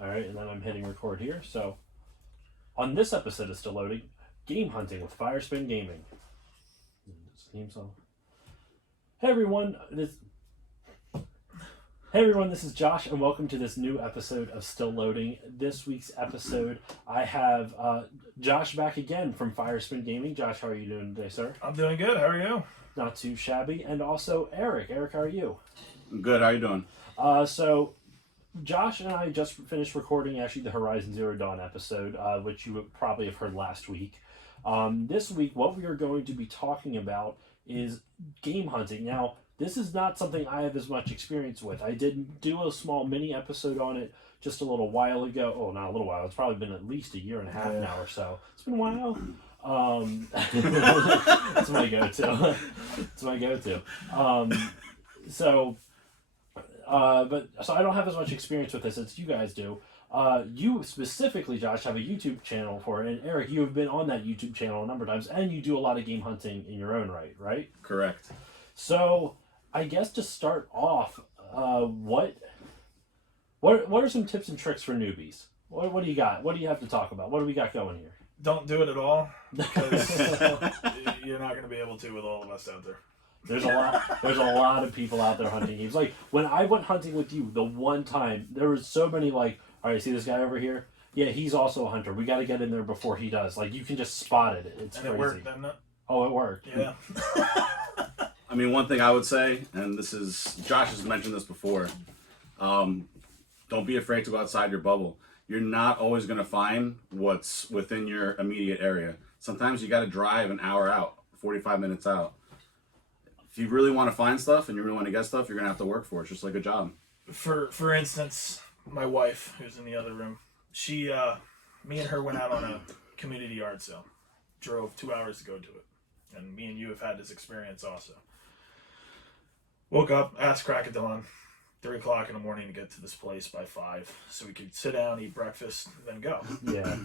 Alright, and then I'm hitting record here. So, on this episode of Still Loading, game hunting with Firespin Gaming. Theme song. Hey everyone, this is Josh, and welcome to this new episode of Still Loading. This week's episode, I have Josh back again from Firespin Gaming. Josh, how are you doing today, sir? I'm doing good. How are you? Not too shabby. And also Eric. Eric, how are you? Good. How you doing? So Josh and I just finished recording actually the Horizon Zero Dawn episode, which you would probably have heard last week. This week, what we are going to be talking about is game hunting. Now, this is not something I have as much experience with. I did do a small mini episode on it just a little while ago. Oh, not a little while. It's probably been at least a year and a half now or so. It's been a while. That's my go-to. It's my go-to. So I don't have as much experience with this as you guys do. You specifically, Josh, have a YouTube channel for it, and Eric, you have been on that YouTube channel a number of times, and you do a lot of game hunting in your own right, right? Correct. So, I guess to start off, what are some tips and tricks for newbies? What do you got? What do you have to talk about? What do we got going here? Don't do it at all, because you're not going to be able to with all of us out there. There's a lot of people out there hunting games. Like, when I went hunting with you the one time, there was so many, like, all right, see this guy over here? Yeah, he's also a hunter. We got to get in there before he does. Like, you can just spot it. It's crazy. It worked, didn't it? Oh, it worked. Yeah. I mean, one thing I would say, and this is, Josh has mentioned this before, don't be afraid to go outside your bubble. You're not always going to find what's within your immediate area. Sometimes you got to drive an hour out, 45 minutes out. If you really want to find stuff and you really want to get stuff, you're going to have to work for it. It's just like a job. For instance, my wife, who's in the other room, me and her went out on a community yard sale. Drove 2 hours to go to it. And me and you have had this experience also. Woke up, ass crack of dawn, 3 o'clock in the morning to get to this place by 5, so we could sit down, eat breakfast, then go. Yeah.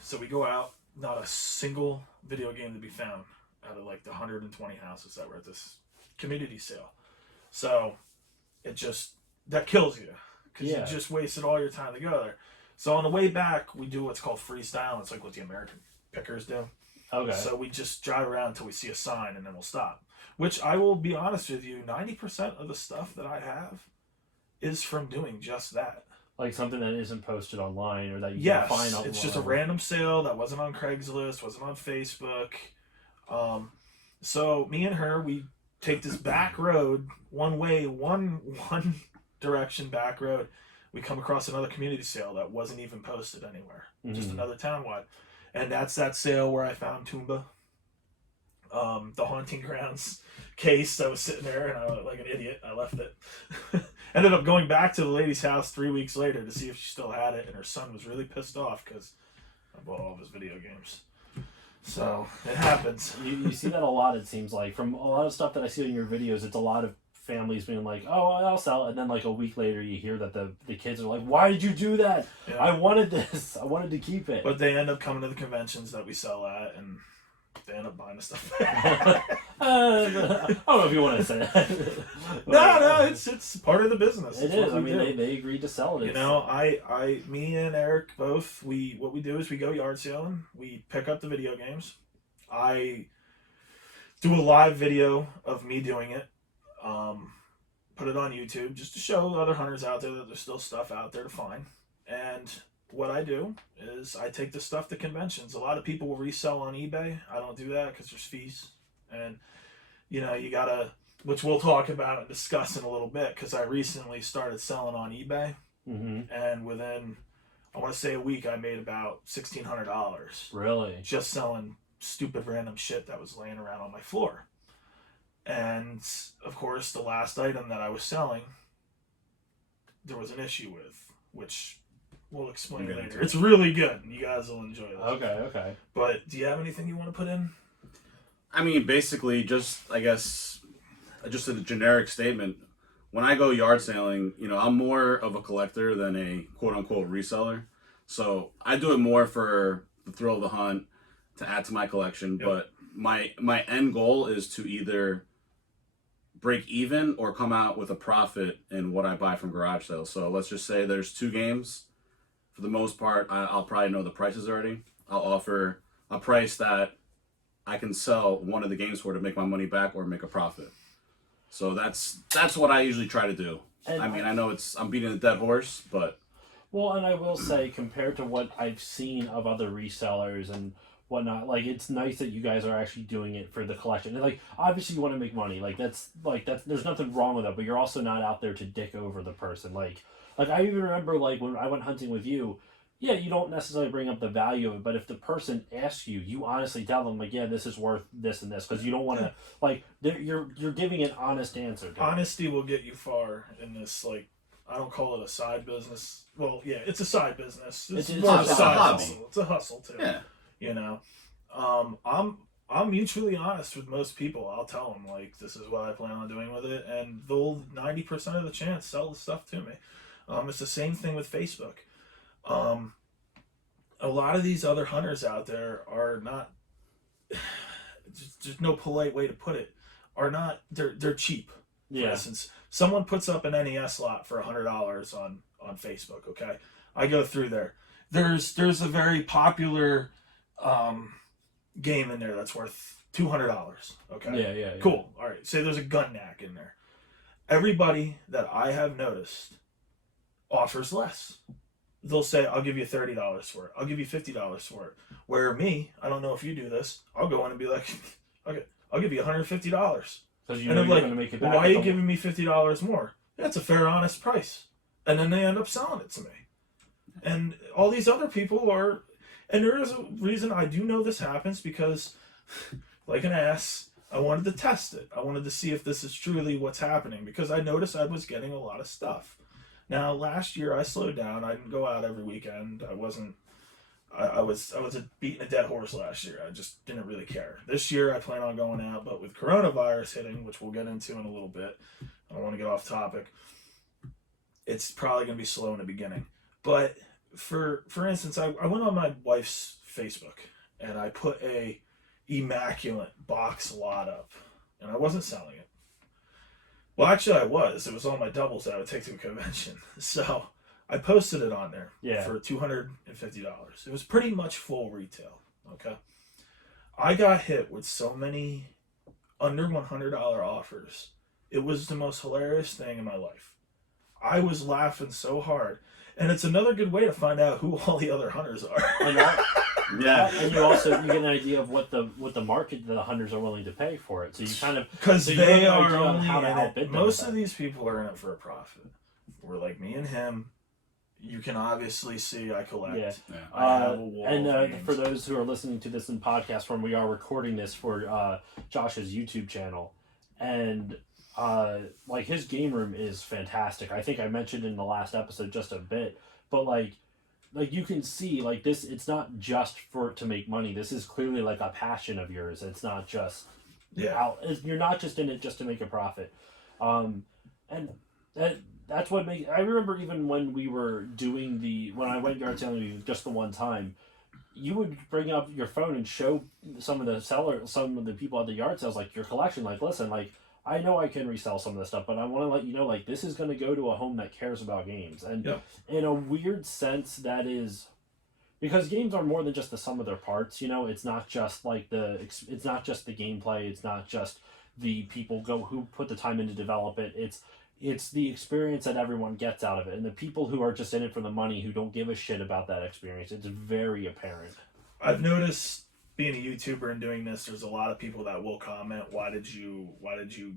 So we go out, not a single video game to be found out of like the 120 houses that were at this community sale. So that kills you, because you just wasted all your time to go there. So on the way back, we do what's called freestyle. It's like what the American pickers do. Okay. So we just drive around until we see a sign, and then we'll stop. Which, I will be honest with you, 90% of the stuff that I have is from doing just that. Like something that isn't posted online or that you can find online. It's just a random sale that wasn't on Craigslist, wasn't on Facebook. So me and her, we take this back road, one way, one direction back road. We come across another community sale that wasn't even posted anywhere, just another townwide. And that's that sale where I found Toomba, the Haunting Grounds case that was sitting there, and I was like an idiot. I left it. Ended up going back to the lady's house 3 weeks later to see if she still had it, and her son was really pissed off because I bought all of his video games. So it happens. You see that a lot, it seems like. From a lot of stuff that I see in your videos, it's a lot of families being like, oh, I'll sell it. And then like a week later, you hear that the kids are like, why did you do that? Yeah. I wanted this. I wanted to keep it. But they end up coming to the conventions that we sell at, and they end up buying the stuff. I don't know if you want to say that. No, it's part of the business. It is. I mean, they agreed to sell it. You know, me and Eric both, what we do is we go yard selling. We pick up the video games. I do a live video of me doing it. Put it on YouTube just to show other hunters out there that there's still stuff out there to find. And what I do is I take the stuff to conventions. A lot of people will resell on eBay. I don't do that because there's fees. And, you know, you gotta, which we'll talk about and discuss in a little bit, because I recently started selling on eBay. And within, I want to say a week, I made about $1,600. Really? Just selling stupid random shit that was laying around on my floor. And, of course, the last item that I was selling, there was an issue with, which we'll explain later. It's really good. You guys will enjoy this. Okay. But do you have anything you want to put in? I mean, basically, I guess, just a generic statement. When I go yard selling, you know, I'm more of a collector than a quote-unquote reseller. So I do it more for the thrill of the hunt, to add to my collection. Yep. But my end goal is to either break even or come out with a profit in what I buy from garage sales. So let's just say there's 2 games for the most part, I'll probably know the prices already. I'll offer a price that I can sell one of the games for to make my money back or make a profit. So that's what I usually try to do. And I mean, I know I'm beating a dead horse, but well, and I will say, compared to what I've seen of other resellers and whatnot, like it's nice that you guys are actually doing it for the collection. And like, obviously, you want to make money. That's there's nothing wrong with that, but you're also not out there to dick over the person. Like I even remember like when I went hunting with you. Yeah, you don't necessarily bring up the value of it, but if the person asks you, you honestly tell them like, yeah, this is worth this and this, because you don't want to like you're giving an honest answer. Honesty will get you far in this. Like, I don't call it a side business. Well, yeah, it's a side business. It's more of a side hobby. hustle. It's a hustle too. yeah. You know, I'm mutually honest with most people. I'll tell them like, this is what I plan on doing with it, and they'll 90% of the chance sell the stuff to me. It's the same thing with Facebook. A lot of these other hunters out there are not, just no polite way to put it, are not, they're cheap. For instance, someone puts up an NES lot for $100 on Facebook. Okay. I go through there. There's a very popular, game in there that's worth $200. Okay. Yeah. Cool. All right. Say there's a gun knack in there. Everybody that I have noticed offers less. They'll say, I'll give you $30 for it. I'll give you $50 for it. Where me, I don't know if you do this, I'll go in and be like, okay, I'll give you $150. Because you and know I'm you're like, going to make it back. why are you giving me $50 more? That's a fair, honest price. And then they end up selling it to me. And all these other people are, and there is a reason I do know this happens, because like an ass, I wanted to test it. I wanted to see if this is truly what's happening, because I noticed I was getting a lot of stuff. Now, last year I slowed down. I didn't go out every weekend. I was beating a dead horse last year. I just didn't really care. This year I plan on going out, but with coronavirus hitting, which we'll get into in a little bit, I don't want to get off topic, it's probably going to be slow in the beginning. But for instance, I went on my wife's Facebook and I put a immaculate box lot up, and I wasn't selling it. Well, actually, I was. It was all my doubles that I would take to a convention. So I posted it on there for $250. It was pretty much full retail. Okay. I got hit with so many under $100 offers. It was the most hilarious thing in my life. I was laughing so hard. And it's another good way to find out who all the other hunters are. And you get an idea of what the market the hunters are willing to pay for it. So you kind of, because they are only how to in outbid it. them. Most of these people are in it for a profit. We're like me and him. You can obviously see I collect. Yeah. I have a wall and of games. for those who are listening to this in podcast form, we are recording this for Josh's YouTube channel, and like his game room is fantastic. I think I mentioned in the last episode just a bit, but like you can see like this, it's not just to make money. This is clearly like a passion of yours. It's not just you're not just in it just to make a profit. And that's what makes. I remember even when we were doing when I went yard selling just the one time, you would bring up your phone and show some of the people at the yard sales like your collection. Like, listen, like I know I can resell some of this stuff, but I want to let you know like this is going to go to a home that cares about games. And in a weird sense, that is because games are more than just the sum of their parts. You know, it's not just like it's not just the gameplay. It's not just the people who put the time in to develop it. It's the experience that everyone gets out of it, and the people who are just in it for the money, who don't give a shit about that experience. It's very apparent. I've noticed being a YouTuber and doing this, there's a lot of people that will comment, why did you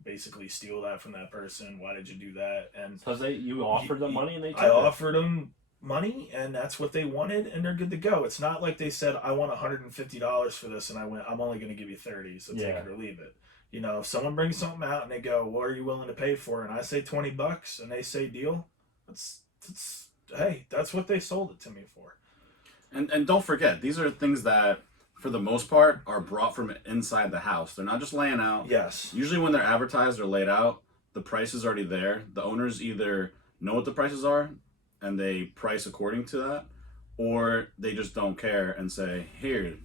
basically steal that from that person? Why did you do that? And because you offered them money and they took I offered them money and that's what they wanted and they're good to go. It's not like they said, I want $150 for this, and I went, I'm only going to give you 30, so take it or leave it. You know, if someone brings something out and they go, what are you willing to pay for? And I say $20 and they say deal, hey, that's what they sold it to me for. And don't forget, these are things that, for the most part, are brought from inside the house. They're not just laying out. Yes. Usually when they're advertised or laid out, the price is already there. The owners either know what the prices are and they price according to that, or they just don't care and say, here,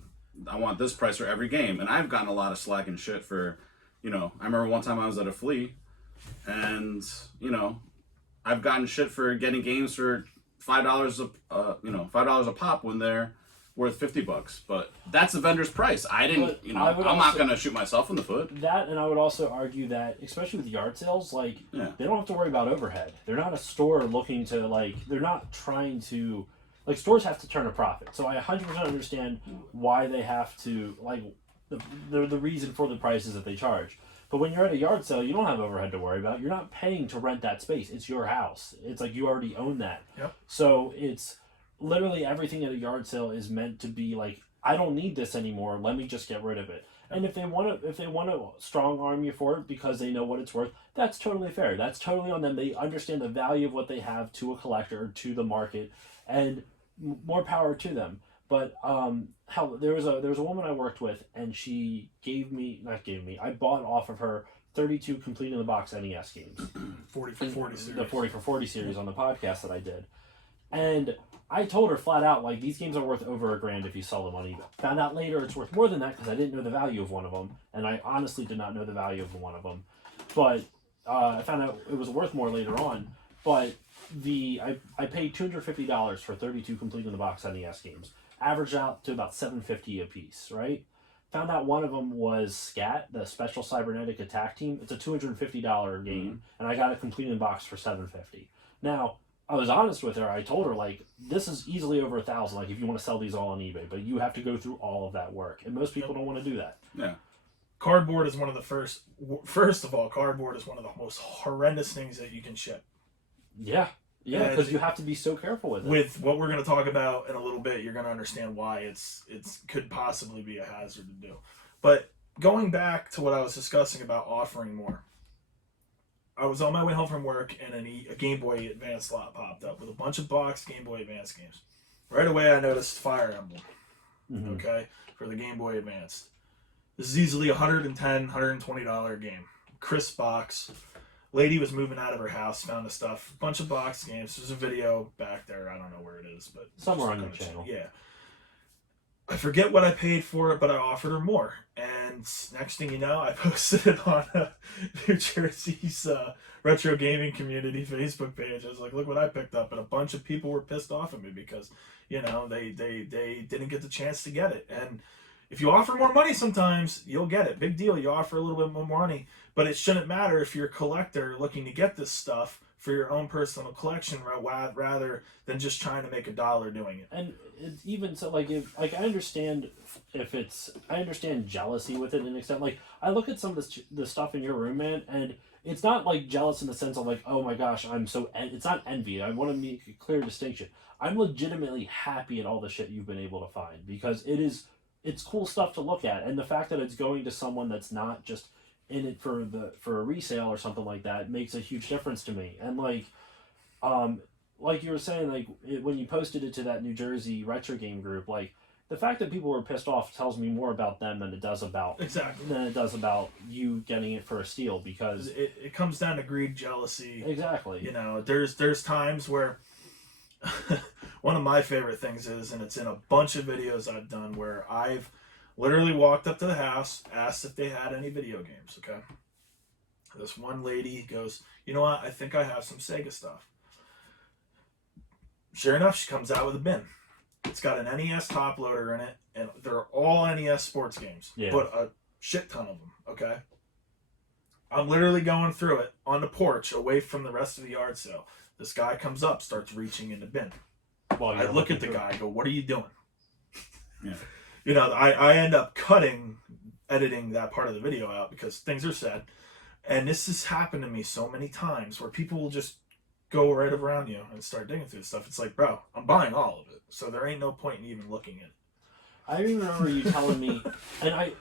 I want this price for every game. And I've gotten a lot of slack and shit for, you know, I remember one time I was at a flea and, you know, I've gotten shit for getting games for $5 $5 a pop when they're worth $50. But that's the vendor's price. I didn't, But I would I'm not also- gonna shoot myself in the foot. That, and I would also argue that, especially with yard sales, like, Yeah. they don't have to worry about overhead. They're not a store looking to, like, they're not trying to, like, stores have to turn a profit. So I 100% understand why they have to, like, the reason for the prices that they charge. But when you're at a yard sale, you don't have overhead to worry about. You're not paying to rent that space. It's your house. It's like you already own that. Yep. So it's literally everything at a yard sale is meant to be like, I don't need this anymore. Let me just get rid of it. And if they want to strong arm you for it because they know what it's worth, that's totally fair. That's totally on them. They understand the value of what they have to a collector, to the market, and more power to them. But how there was a woman I worked with, and she I bought off of her 32 complete in the box NES games. 40 for 40 series. The 40 for 40 series on the podcast that I did. And I told her flat out, like, these games are worth over $1,000 if you sell them on eBay. Found out later it's worth more than that because I didn't know the value of one of them, and I honestly did not know the value of one of them. But I found out it was worth more later on. But I paid $250 for 32 complete in the box NES games. Averaged out to about $750 a piece, right? Found out one of them was SCAT, the Special Cybernetic Attack Team. It's a $250 game, and I got it complete in box for $750. Now, I was honest with her. I told her, like, this is easily over $1,000. Like, if you want to sell these all on eBay, but you have to go through all of that work, and most people don't want to do that. Yeah. Cardboard is one of the first of all, cardboard is one of the most horrendous things that you can ship. Yeah, because you have to be so careful with it. With what we're going to talk about in a little bit, you're going to understand why it's could possibly be a hazard to do. But going back to what I was discussing about offering more, I was on my way home from work, and a Game Boy Advance slot popped up with a bunch of boxed Game Boy Advance games. Right away, I noticed Fire Emblem, okay, for the Game Boy Advance. This is easily $110, $120 game. Crisp box. Lady was moving out of her house, found the stuff. Bunch of box games. There's a video back there. I don't know where it is, but Somewhere on your channel. Yeah. I forget what I paid for it, but I offered her more. And next thing you know, I posted it on New Jersey's retro gaming community Facebook page. I was like, look what I picked up. And a bunch of people were pissed off at me because, they didn't get the chance to get it. And if you offer more money sometimes, you'll get it. Big deal. You offer a little bit more money. But it shouldn't matter if you're a collector looking to get this stuff for your own personal collection rather than just trying to make a dollar doing it. And it's even so, like, I understand I understand jealousy with it to an extent. Like, I look at some of the stuff in your room, man, and it's not like jealous in the sense of like, oh my gosh, it's not envy. I want to make a clear distinction. I'm legitimately happy at all the shit you've been able to find because it's cool stuff to look at, and the fact that it's going to someone that's not just in it for a resale or something like that makes a huge difference to me. And like you were saying, like when you posted it to that New Jersey retro game group, like the fact that people were pissed off tells me more about them than it does about you getting it for a steal, because it comes down to greed, jealousy. Exactly. There's times where one of my favorite things is, and it's in a bunch of videos I've done, where I've literally walked up to the house, asked if they had any video games, okay? This one lady goes, you know what, I think I have some Sega stuff. Sure enough, she comes out with a bin. It's got an NES top loader in it, and they're all NES sports games, but a shit ton of them, okay? I'm literally going through it on the porch, away from the rest of the yard sale. This guy comes up, starts reaching in the bin. I look at the guy, I go, what are you doing? Yeah. I end up editing that part of the video out because things are said. And this has happened to me so many times where people will just go right around you and start digging through stuff. It's like, bro, I'm buying all of it. So there ain't no point in even looking at it. I remember you telling me, and I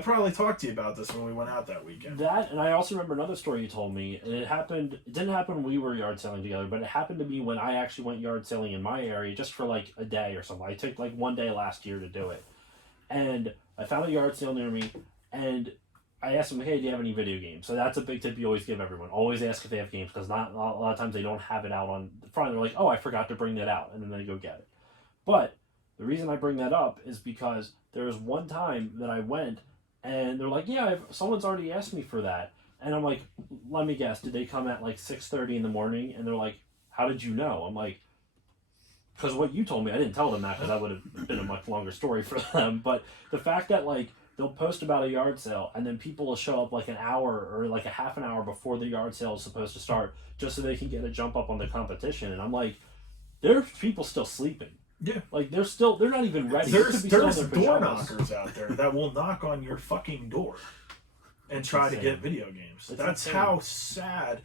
probably talked to you about this when we went out that weekend. That, and I also remember another story you told me, and it didn't happen when we were yard selling together, but it happened to me when I actually went yard selling in my area just for like a day or something. I took like one day last year to do it. And I found a yard sale near me, and I asked them, hey, do you have any video games? So that's a big tip you always give everyone. Always ask if they have games, because not a lot of times they don't have it out on the front. They're like, oh, I forgot to bring that out, and then they go get it. But the reason I bring that up is because there was one time that I went, and they're like, yeah, someone's already asked me for that. And I'm like, let me guess, did they come at like 6:30 in the morning? And they're like, how did you know? I'm like, because what you told me, I didn't tell them that because that would have been a much longer story for them. But the fact that like they'll post about a yard sale and then people will show up like an hour or like a half an hour before the yard sale is supposed to start just so they can get a jump up on the competition. And I'm like, there's people still sleeping. Yeah. Like they're not even ready. There's still in their door pajamas. knockers out there that will knock on your fucking door and try to get video games. That's insane. how sad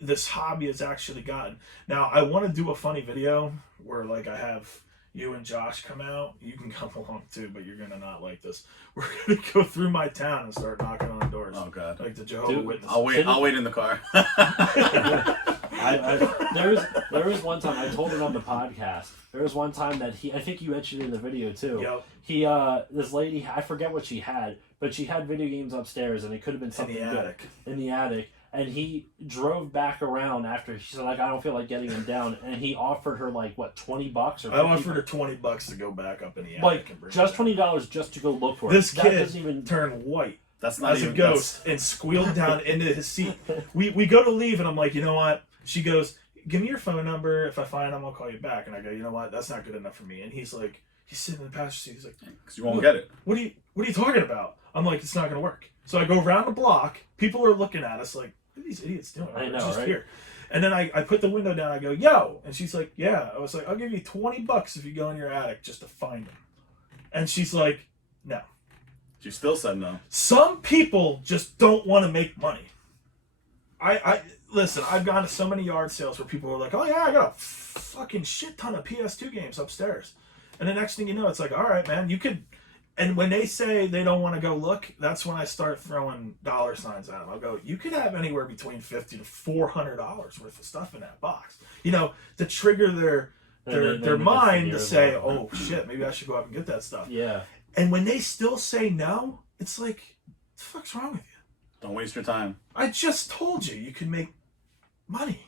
this hobby has actually gotten. Now, I want to do a funny video where like I have you and Josh come out. You can come along too, but you're gonna not like this. We're gonna go through my town and start knocking on doors. Oh god. Like the Jehovah's Witnesses. I'll wait in the car. There was one time I told it on the podcast. There was one time that I think you mentioned it in the video too. Yep. This lady, I forget what she had, but she had video games upstairs, and it could have been something In the attic. In the attic. And he drove back around after she said, like, I don't feel like getting him down. And he offered her like what, $20 or I offered her $20 to go back up in the attic like and bring just it back. $20 just to go look for it. This That kid doesn't even turned white. That's not as even a ghost and squealed down into his seat. We go to leave and I'm like, you know what? She goes, give me your phone number. If I find him, I'll call you back. And I go, you know what? That's not good enough for me. And he's like, he's sitting in the passenger seat. He's like, because you won't get it. What are you talking about? I'm like, it's not going to work. So I go around the block. People are looking at us like, what are these idiots doing? I know, just right? Here. And then I put the window down. I go, yo. And she's like, yeah. I was like, I'll give you $20 if you go in your attic just to find him. And she's like, no. She still said no. Some people just don't want to make money. I listen, I've gone to so many yard sales where people are like, oh yeah, I got a fucking shit ton of PS2 games upstairs. And the next thing you know, it's like, all right, man, you could. And when they say they don't want to go look, that's when I start throwing dollar signs at them. I'll go, you could have anywhere between $50 to $400 worth of stuff in that box. You know, to trigger their mind to say, oh shit, maybe I should go up and get that stuff. Yeah. And when they still say no, it's like, what the fuck's wrong with you? Don't waste your time. I just told you can make money.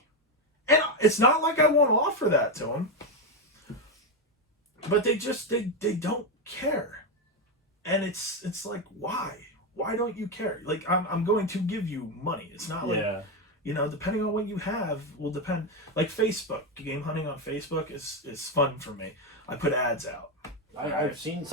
And it's not like I won't offer that to them. But they don't care. And it's like, why? Why don't you care? Like, I'm going to give you money. It's not like, you know, depending on what you have will depend. Like Facebook, game hunting on Facebook is fun for me. I put ads out. I've seen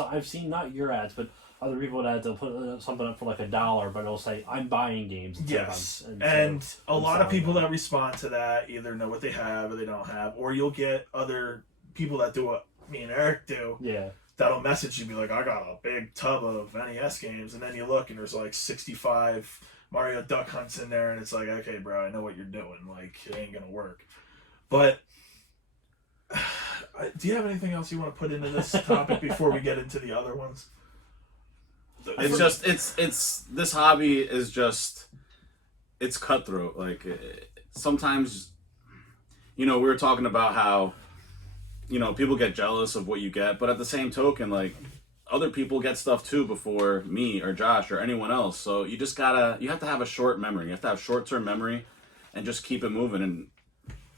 not your ads, but other people's ads. They'll put something up for like $1, but it'll say I'm buying games. Yes, and a lot of people that respond to that either know what they have or they don't have, or you'll get other people that do what me and Eric do. Yeah. That'll message you, be like, I got a big tub of NES games, and then you look and there's like 65 Mario Duck Hunts in there, and it's like, okay, bro, I know what you're doing. Like, it ain't gonna work. But do you have anything else you want to put into this topic before we get into the other ones? It's just it's this hobby is just it's cutthroat. Like sometimes, you know, we were talking about how, you know, people get jealous of what you get, but at the same token, like other people get stuff too before me or Josh or anyone else. So you have to have a short memory. You have to have short-term memory and just keep it moving. And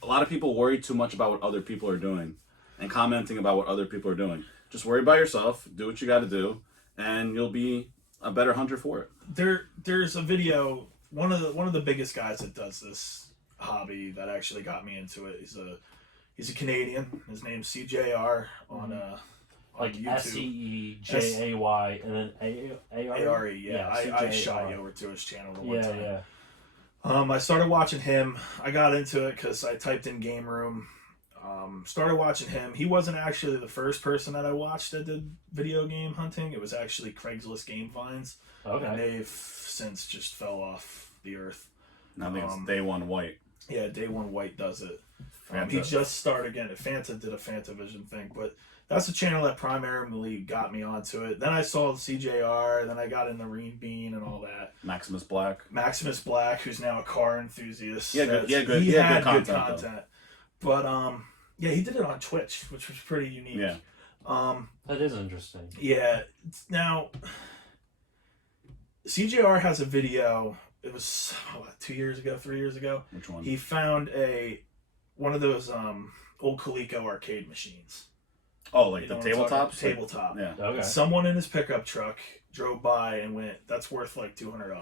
a lot of people worry too much about what other people are doing and commenting about what other people are doing. Just worry about yourself, do what you got to do, and you'll be a better hunter for it. There's a video, one of the biggest guys that does this hobby that actually got me into it. He's a Canadian. His name's CJR on like YouTube. SEEJAY and then ARE. Yeah, I shot you over to his channel one time. Yeah. I started watching him. I got into it because I typed in game room. Started watching him. He wasn't actually the first person that I watched that did video game hunting. It was actually Craigslist Game Finds. Okay. And they've since just fell off the earth. I think it's Day One White. Yeah, Day One White does it. Fanta. He just started again. Fanta did a Fantavision thing, but that's the channel that primarily got me onto it. Then I saw CJR, then I got into Reen Bean and all that. Maximus Black, who's now a car enthusiast. He had good content. But yeah, he did it on Twitch, which was pretty unique. Yeah. That is interesting. Yeah. Now, CJR has a video. It was 3 years ago. Which one? He found one of those old Coleco arcade machines. Oh, like the tabletops? Tabletop. Yeah. Okay. Someone in his pickup truck drove by and went, that's worth like $200.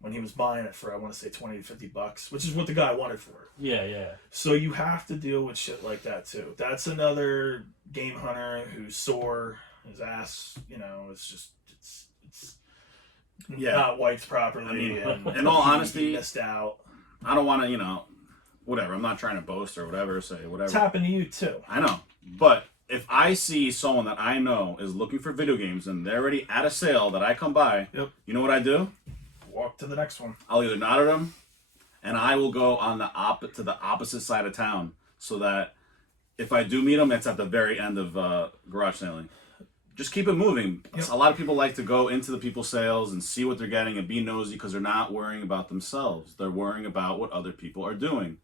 when he was buying it for, I want to say, $20 to $50, which is what the guy wanted for it. Yeah. So you have to deal with shit like that too. That's another game hunter who's sore, his ass, it's just it's not wiped properly. I mean, and in all he honesty, missed out. I don't want to, whatever. I'm not trying to boast or whatever, say whatever. It's happened to you too. I know, but if I see someone that I know is looking for video games and they're already at a sale that I come by, you know what I do? Walk to the next one. I'll either nod at them, and I will go on the opposite side of town, so that if I do meet them, it's at the very end of garage sailing. Just keep it moving. Yep. A lot of people like to go into the people's sales and see what they're getting and be nosy because they're not worrying about themselves. They're worrying about what other people are doing.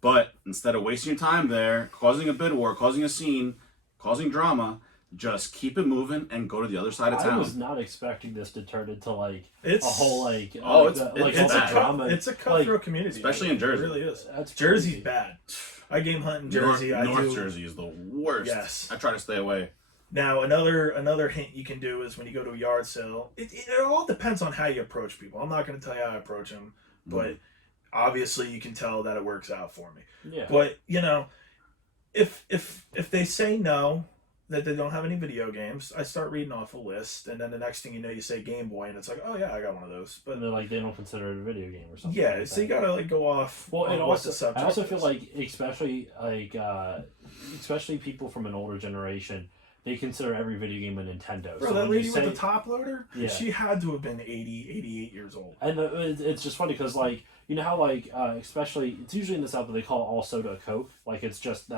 But instead of wasting your time there, causing a bid war, causing a scene, causing drama, just keep it moving and go to the other side of town. I was not expecting this to turn into it's a whole it's a drama. It's a cutthroat community, especially in Jersey. It really is. That's Jersey's crazy. bad. I game hunt in Jersey. North Jersey is the worst. Yes. I try to stay away. Now, another hint you can do is when you go to a yard sale, it all depends on how you approach people. I'm not going to tell you how I approach them, but obviously you can tell that it works out for me. Yeah. But, if they say no, that they don't have any video games, I start reading off a list, and then the next thing you know, you say Game Boy, and it's like, oh yeah, I got one of those. But And they're like, they don't consider it a video game or something. yeah, like so that. you gotta go off. Well, on and what also, the subject I also is. feel like, especially people from an older generation, they consider every video game a Nintendo. Bro, so that when lady you say, with the top loader, Yeah. she had to have been 80, 88 years old. and it's just funny because how especially it's usually in the South, but they call all soda a Coke. Like that's just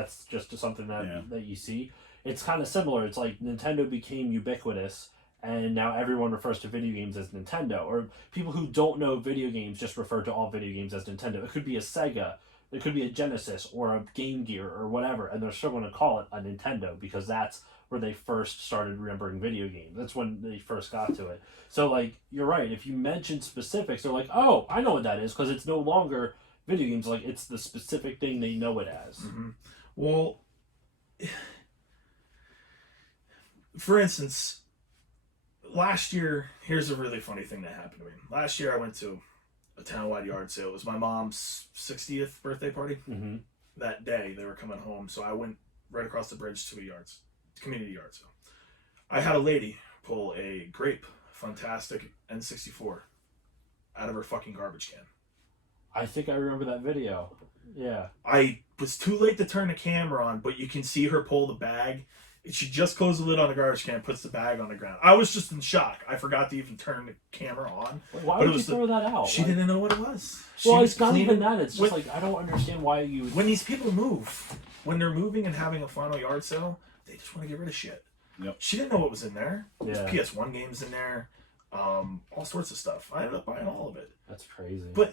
something that you see. It's kind of similar. It's like Nintendo became ubiquitous, and now everyone refers to video games as Nintendo. Or people who don't know video games just refer to all video games as Nintendo. It could be a Sega, it could be a Genesis, or a Game Gear, or whatever, and they're still going to call it a Nintendo because that's where they first started remembering video games. That's when they first got to it. So, you're right. If you mention specifics, they're like, oh, I know what that is, because it's no longer video games. It's the specific thing they know it as. Mm-hmm. Well, for instance, last year, here's a really funny thing that happened to me. Last year, I went to a townwide yard sale. It was my mom's 60th birthday party. Mm-hmm. That day, they were coming home, so I went right across the bridge to a community yard sale. I had a lady pull a grape, fantastic N64, out of her fucking garbage can. I think I remember that video. Yeah. I was too late to turn the camera on, but you can see her pull the bag. She just closed the lid on the garbage can and puts the bag on the ground. I was just in shock. I forgot to even turn the camera on. Why would you throw that out? She didn't know what it was. It's not even that. It's just I don't understand why you would... When these people move, when they're moving and having a final yard sale, they just want to get rid of shit. Yep. She didn't know what was in there. Yeah. There's PS1 games in there. All sorts of stuff. I ended up buying all of it. That's crazy. But,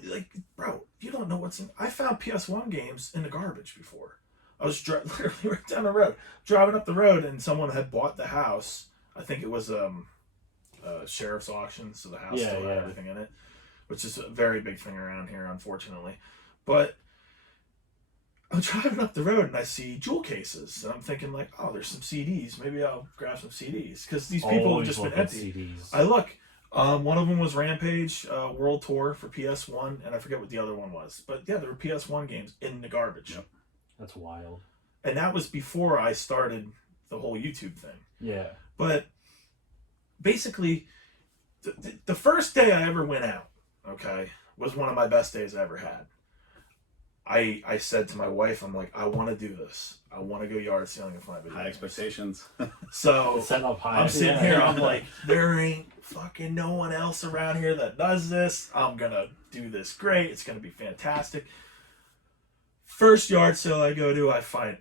bro, you don't know what's in... I found PS1 games in the garbage before. I was literally right down the road, driving up the road, and someone had bought the house. I think it was a sheriff's auction, so the house still had everything in it, which is a very big thing around here, unfortunately. But I'm driving up the road, and I see jewel cases, and I'm thinking, oh, there's some CDs. Maybe I'll grab some CDs, because these people have just been empty. CDs. I look. One of them was Rampage World Tour for PS1, and I forget what the other one was. But, yeah, there were PS1 games in the garbage. Yep. That's wild. And that was before I started the whole YouTube thing. Yeah. But basically, the first day I ever went out, was one of my best days I ever had. I said to my wife, I'm like, I want to do this. I want to go yard selling and find video High games. expectations. So Set up high. I'm sitting here, I'm like, there ain't fucking no one else around here that does this. I'm going to do this great. It's going to be fantastic. First yard sale I go to, I find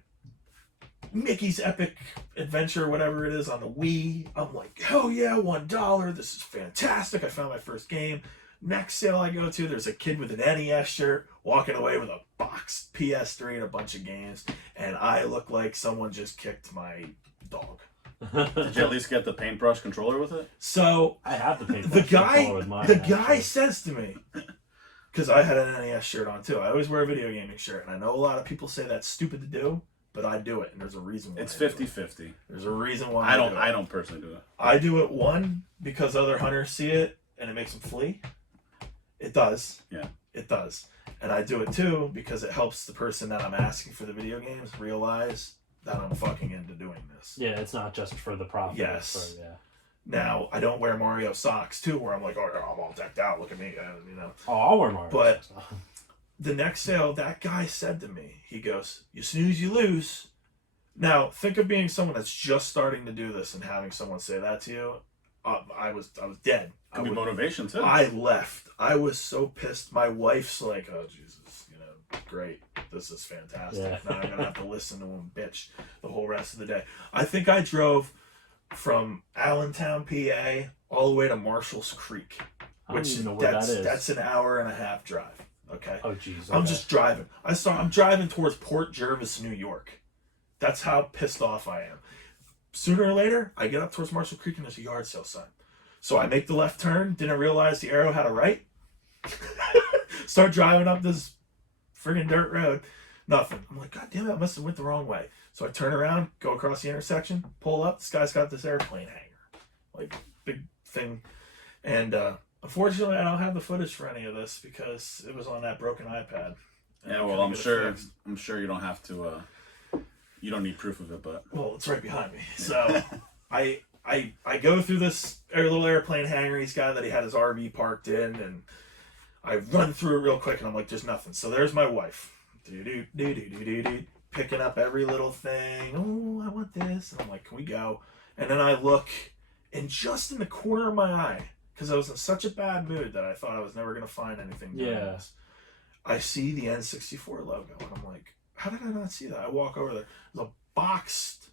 Mickey's Epic Adventure, whatever it is, on the Wii. I'm like, oh yeah, $1. This is fantastic. I found my first game. Next sale I go to, there's a kid with an NES shirt walking away with a box PS3 and a bunch of games. And I look like someone just kicked my dog. Did you at least get the paintbrush controller with it? So I have the paper. the guy says to me, because I had an NES shirt on too. I always wear a video gaming shirt, and I know a lot of people say that's stupid to do, but I do it, and there's a reason why. It's 50-50. There's a reason why I don't personally do it. I do it, one, because other hunters see it, and it makes them flee. It does. Yeah. It does. And I do it too because it helps the person that I'm asking for the video games realize that I'm fucking into doing this. Yeah, it's not just for the profit. Yes. Yeah. Now, I don't wear Mario socks too, where I'm like, oh, I'm all decked out. Look at me, you know. Oh, I'll wear Mario. But socks. the next sale, that guy said to me, he goes, you snooze, you lose. Now, think of being someone that's just starting to do this and having someone say that to you. I was dead. Could be motivation too. I left. I was so pissed. My wife's like, oh, Jesus, you know, great. This is fantastic. Yeah. Now I'm going to have to listen to him bitch the whole rest of the day. I think I drove from Allentown, PA, all the way to Marshall's Creek. I don't even know where that is. That's an hour and a half drive. Okay. Oh, jeez. I'm just driving. I'm driving towards Port Jervis, New York. That's how pissed off I am. Sooner or later, I get up towards Marshall Creek and there's a yard sale sign. So I make the left turn, didn't realize the arrow had a right. Start driving up this friggin' dirt road. Nothing. I'm like, God damn it, I must have went the wrong way. So I turn around, go across the intersection, pull up. This guy's got this airplane hanger. Like, big thing. And unfortunately, I don't have the footage for any of this because it was on that broken iPad. Yeah, well, I'm sure you don't have to. You don't need proof of it, but well, it's right behind me. So I go through this little airplane hangar he's got that he had his RV parked in, and I run through it real quick, and I'm like, there's nothing. So there's my wife, picking up every little thing. Oh, I want this, and I'm like, can we go? And then I look, and just in the corner of my eye, because I was in such a bad mood that I thought I was never gonna find anything. Yeah. I see the N64 logo, and I'm like, how did I not see that? I walk over there. There's a boxed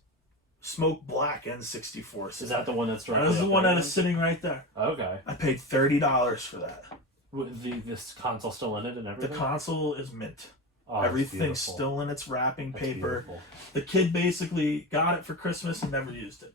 smoke black N64. Is that the one that's That is the one that is sitting right there. Okay. I paid $30 for that. With this console still in it and everything? The console is mint. Oh, that's Everything's beautiful. still in its wrapping That's paper. beautiful. The kid basically got it for Christmas and never used it.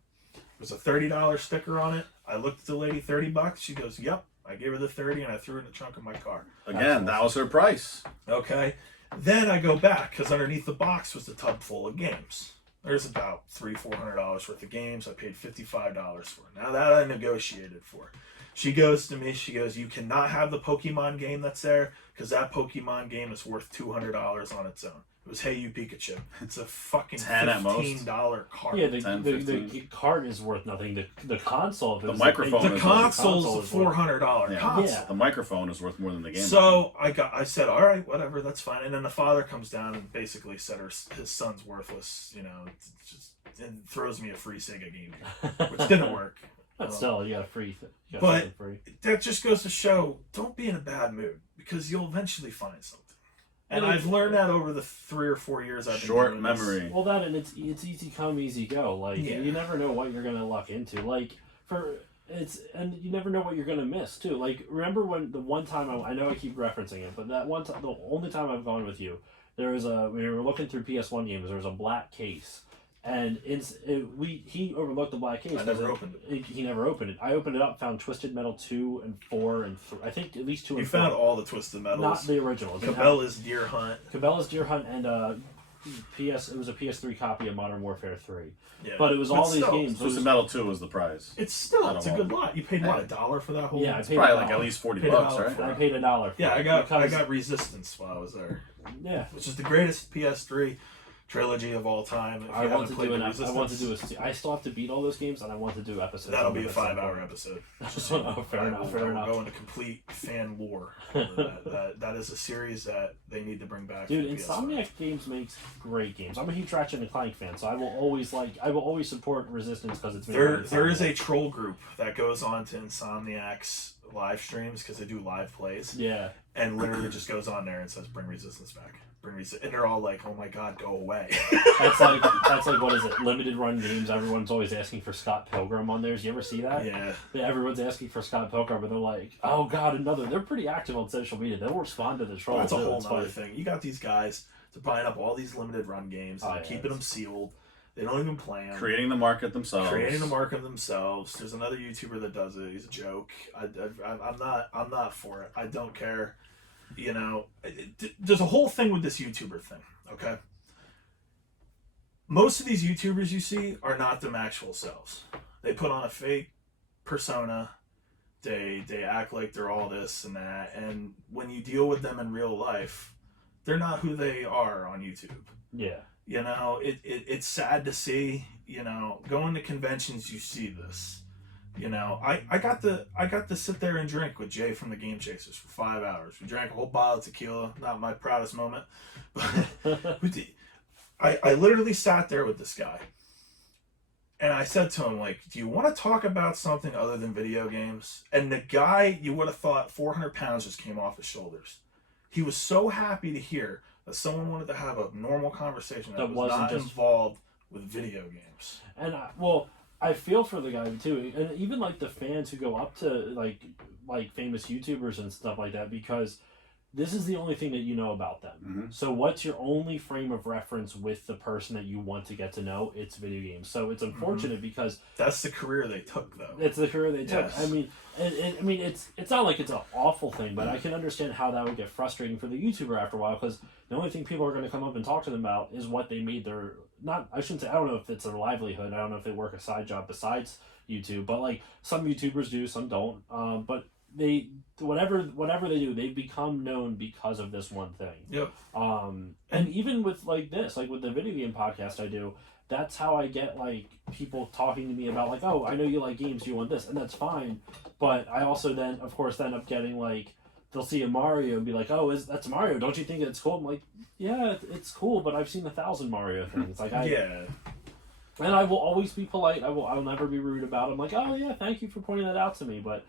There's a $30 sticker on it. I looked at the lady, $30. She goes, yep. I gave her the 30 and I threw it in the trunk of my car. again, that was her price. Okay. Then I go back because underneath the box was the tub full of games. There's about $400 worth of games. I paid $55 for. Now that I negotiated for. She goes to me, she goes, you cannot have the Pokemon game that's there because that Pokemon game is worth $200 on its own. It was Hey You Pikachu. It's a fucking $15 card. Yeah, the card is worth nothing. The console, The microphone. The console's a $400 Yeah. console. Yeah. The microphone is worth more than the game. So I said, all right, whatever, that's fine. And then the father comes down and basically said his son's worthless, you know, and throws me a free Sega game, which didn't work. But still, you got a free. But that just goes to show, don't be in a bad mood because you'll eventually find something. And I've learned that over the 3 or 4 years I've been short doing memory. this. Well, that and it's easy come, easy go. Like you never know what you're gonna luck into. Like and you never know what you're gonna miss too. Like remember when the one time I know I keep referencing it, but that one time, the only time I've gone with you, there was we were looking through PS1 games. There was a black case. And he overlooked the black case. I never opened it. He never opened it. I opened it up, found Twisted Metal 2 and 4 and 3. I think at least 2 and 4. You found all the Twisted Metals. Not the originals. Cabela's Deer Hunt. Cabela's Deer Hunt and it was a PS3 copy of Modern Warfare 3. Yeah. But it was all these games. Twisted Metal 2 was the prize. It's a good lot. You paid what, $1 for that whole? Yeah, I It's paid probably $1. like at least $40, Paid $1 right? I paid $1. For Yeah, it I because- got Resistance while I was there. Yeah. Which is the greatest PS3 trilogy of all time. If you haven't played the Resistance, I still have to beat all those games, and I want to do episodes. that'll be a of it. 5-hour episode. Oh, fair enough. We'll go into complete fan lore. that is a series that they need to bring back. Dude, for the PS5. Insomniac Games makes great games. I'm a huge Ratchet and Clank fan, so I will always support Resistance because it's made by there is a Insomniac. troll group that goes on to Insomniac's live streams because they do live plays. Yeah. And literally just goes on there and says, "Bring Resistance back." And they're all like, "Oh my God, go away." That's like what is it? Limited run games. Everyone's always asking for Scott Pilgrim on theirs. You ever see that? Yeah. Everyone's asking for Scott Pilgrim, but they're like, "Oh God, another." They're pretty active on social media. They'll respond to the trolls. That's a whole It's other funny. thing. You got these guys to buying up all these limited run games and keeping them sealed. They don't even play them. Creating the market themselves. Creating the market themselves. There's another YouTuber that does it. He's a joke. I'm not for it. I don't care. You know, there's a whole thing with this YouTuber thing. Okay. Most of these YouTubers you see are not them actual selves. They put on a fake persona. They act like they're all this and that, and when you deal with them in real life, they're not who they are on YouTube. Yeah. You know, it's sad to see. You know, going to conventions, you see this. You know, I got to sit there and drink with Jay from the Game Chasers for 5 hours. We drank a whole bottle of tequila. Not my proudest moment, but I literally sat there with this guy, and I said to him, like, "Do you want to talk about something other than video games?" And the guy, you would have thought 400 pounds just came off his shoulders. He was so happy to hear that someone wanted to have a normal conversation that was not involved with video games. And I feel for the guy too, and even like the fans who go up to like famous YouTubers and stuff like that, because this is the only thing that you know about them. Mm-hmm. So what's your only frame of reference with the person that you want to get to know? It's video games. So it's unfortunate because that's the career they took, though. It's the career they took. Yes. I mean, it's not like it's an awful thing, but I can understand how that would get frustrating for the YouTuber after a while, because the only thing people are going to come up and talk to them about is what they made their I don't know if it's their livelihood. I don't know if they work a side job besides YouTube, but like some YouTubers do, some don't. But they whatever they do, they become known because of this one thing. Yep. And even with like this, like with the video game podcast I do, that's how I get like people talking to me about like, oh, I know you like games, do you want this? And that's fine. But I also then of course end up getting like, they'll see a Mario and be like, oh, that's Mario, don't you think it's cool? I'm like, yeah, it's cool, but I've seen 1,000 Mario things. Like yeah. And I will always be polite. I'll never be rude about it. I'm like, oh yeah, thank you for pointing that out to me. But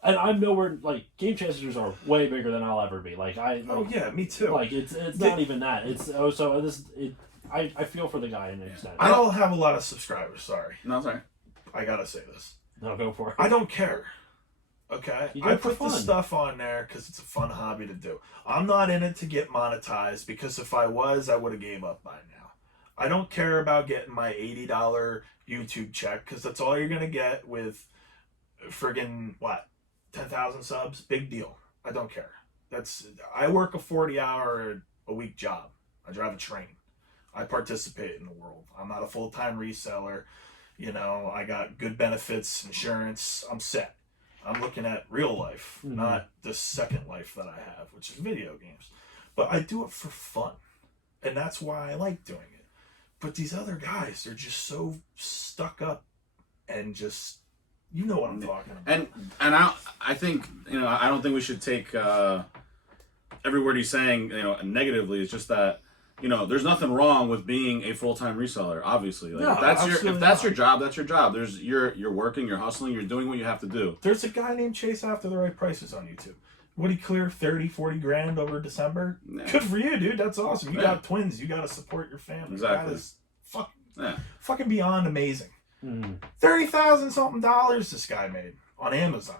and I'm nowhere, like, Game Chasers are way bigger than I'll ever be. Oh yeah, me too. Like it's not even that. I feel for the guy in an extent. I don't have a lot of subscribers. Sorry. No, sorry. I gotta say this. No, go for it. I don't care. Okay, I put the stuff on there because it's a fun hobby to do. I'm not in it to get monetized, because if I was, I would have gave up by now. I don't care about getting my $80 YouTube check, because that's all you're gonna get with friggin' 10,000 subs. Big deal. I don't care. I work a 40-hour a week job. I drive a train. I participate in the world. I'm not a full-time reseller. You know, I got good benefits, insurance. I'm set. I'm looking at real life, not the second life that I have, which is video games. But I do it for fun, and that's why I like doing it. But these other guys, they're just so stuck up and just, you know what I'm talking about. And I think, you know, I don't think we should take every word he's saying, you know, negatively. It's just that, you know, there's nothing wrong with being a full-time reseller. Obviously, like, no, if that's your job, that's your job. You're working, you're hustling, you're doing what you have to do. There's a guy named Chase After the Right Prices on YouTube. Would he clear 30-40 grand over December? Yeah. Good for you, dude. That's awesome. You got twins. You got to support your family. Exactly. That is fucking beyond amazing. $30,000 something this guy made on Amazon,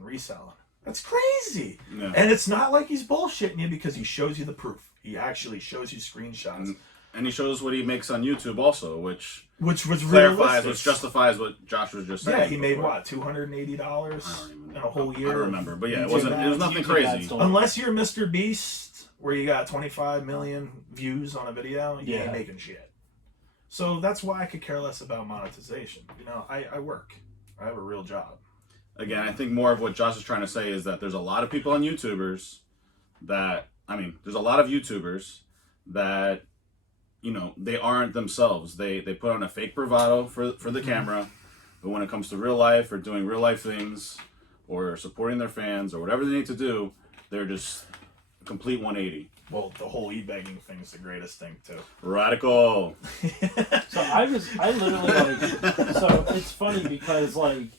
reselling. That's crazy. Yeah. And it's not like he's bullshitting you, because he shows you the proof. He actually shows you screenshots. And he shows what he makes on YouTube also, which was clarifies, which justifies what Josh was just saying. Yeah, he made what, $280 in a whole year? I don't remember, but yeah, it was nothing crazy. Unless you're Mr. Beast, where you got 25 million views on a video, you ain't making shit. So that's why I could care less about monetization. You know, I work. I have a real job. Again, I think more of what Josh is trying to say is that there's a lot of people on there's a lot of YouTubers that, you know, they aren't themselves. They put on a fake bravado for the camera, but when it comes to real life or doing real life things or supporting their fans or whatever they need to do, they're just a complete 180. Well, the whole e-begging thing is the greatest thing too. Radical. So I literally like, so it's funny because like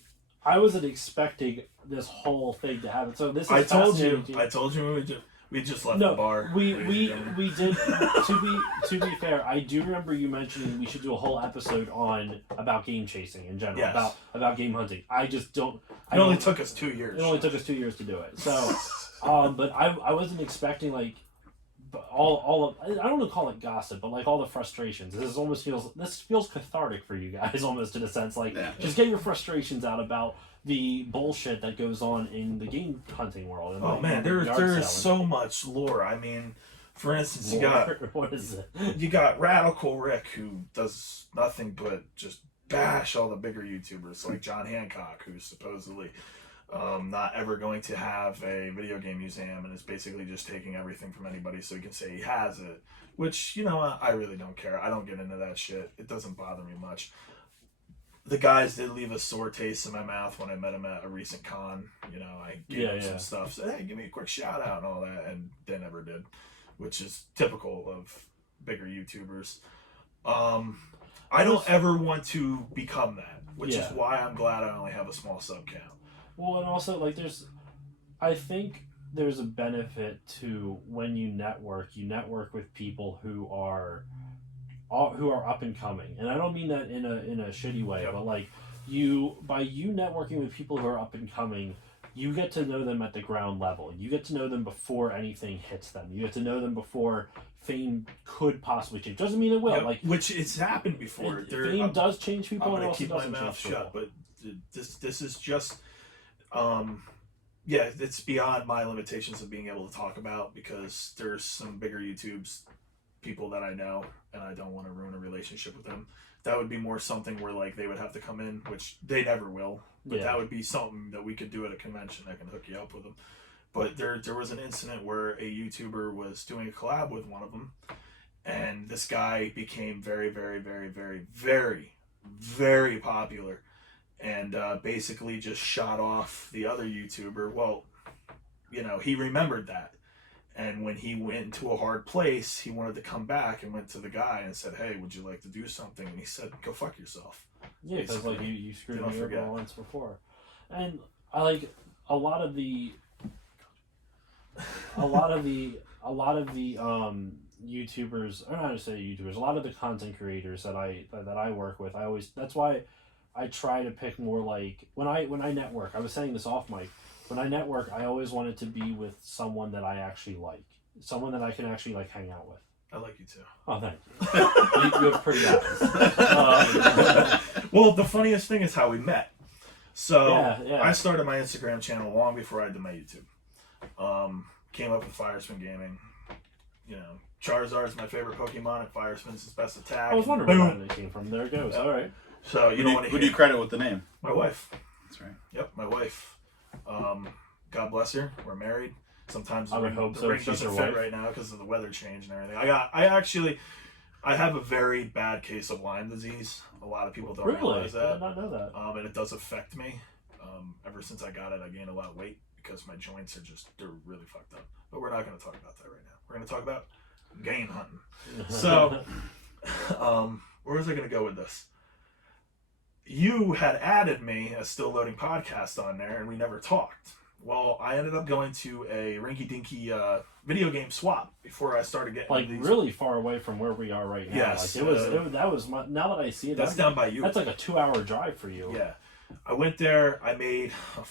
I wasn't expecting this whole thing to happen. So this is I told you when we just left the bar. We did. To be fair, I do remember you mentioning we should do a whole episode about game chasing in general, about game hunting. I just don't. It only took us 2 years. It only took us 2 years to do it. So, but I wasn't expecting like all of, I don't want to call it gossip, but like all the frustrations. This feels cathartic for you guys, almost in a sense. Like just get your frustrations out about the bullshit that goes on in the game hunting world. And oh man, there is so much lore. I mean, for instance, what is it? You got Radical Rick, who does nothing but just bash all the bigger YouTubers, like John Hancock, who's supposedly not ever going to have a video game museum, and is basically just taking everything from anybody so he can say he has it. Which, you know, I really don't care. I don't get into that shit. It doesn't bother me much. The guys did leave a sore taste in my mouth when I met him at a recent con. You know, I gave them some stuff, said, hey, give me a quick shout out and all that, and they never did, which is typical of bigger YouTubers. I don't ever want to become that, which is why I'm glad I only have a small sub count. Well, and also, like, I think there's a benefit to when you network with people who are up and coming, and I don't mean that in a shitty way, but like by you networking with people who are up and coming, you get to know them at the ground level. You get to know them before anything hits them. You get to know them before fame could possibly change. Doesn't mean it will. Yep, like which it's happened before. Fame does change people. I'm and gonna also keep my doesn't mouth change shut, people. but this is just, yeah, it's beyond my limitations of being able to talk about, because there's some bigger YouTubes people that I know, and I don't want to ruin a relationship with them. That would be more something where like they would have to come in, which they never will. But that would be something that we could do at a convention. I can hook you up with them. But there was an incident where a YouTuber was doing a collab with one of them, and this guy became very, very, very, very, very, very popular, and basically just shot off the other YouTuber. Well, you know, he remembered that. And when he went into a hard place, he wanted to come back and went to the guy and said, hey, would you like to do something? And he said, go fuck yourself. Yeah, because like you screwed me over once before. And I like a lot of the YouTubers, or not to say YouTubers, a lot of the content creators that I work with, that's why I try to pick more like when I network. I was saying this off mic. When I network, I always want it to be with someone that I actually like, someone that I can actually like hang out with. I like you too. Oh, thank you. You have pretty eyes. Well, the funniest thing is how we met. So I started my Instagram channel long before I did my YouTube. Came up with Firespin Gaming. You know, Charizard's my favorite Pokemon, and Firespin's his best attack. I was wondering where that came from. There it goes. All right. So you don't want to. Who do you credit with the name? My wife. That's right. Yep, my wife. God bless her. We're married. Sometimes the ring doesn't fit right now because of the weather change and everything. I have a very bad case of Lyme disease. A lot of people don't realize that. I did not know that. And it does affect me. Ever since I got it, I gained a lot of weight because my joints they're really fucked up. But we're not going to talk about that right now. We're going to talk about game hunting. So, where was I going to go with this? You had added me as Still Loading Podcast on there, and we never talked. Well, I ended up going to a rinky-dinky video game swap before I started getting like these. Really far away from where we are right now. Yes, like now that I see it, that's down by you. That's like a 2-hour drive for you. Yeah, I went there. I made I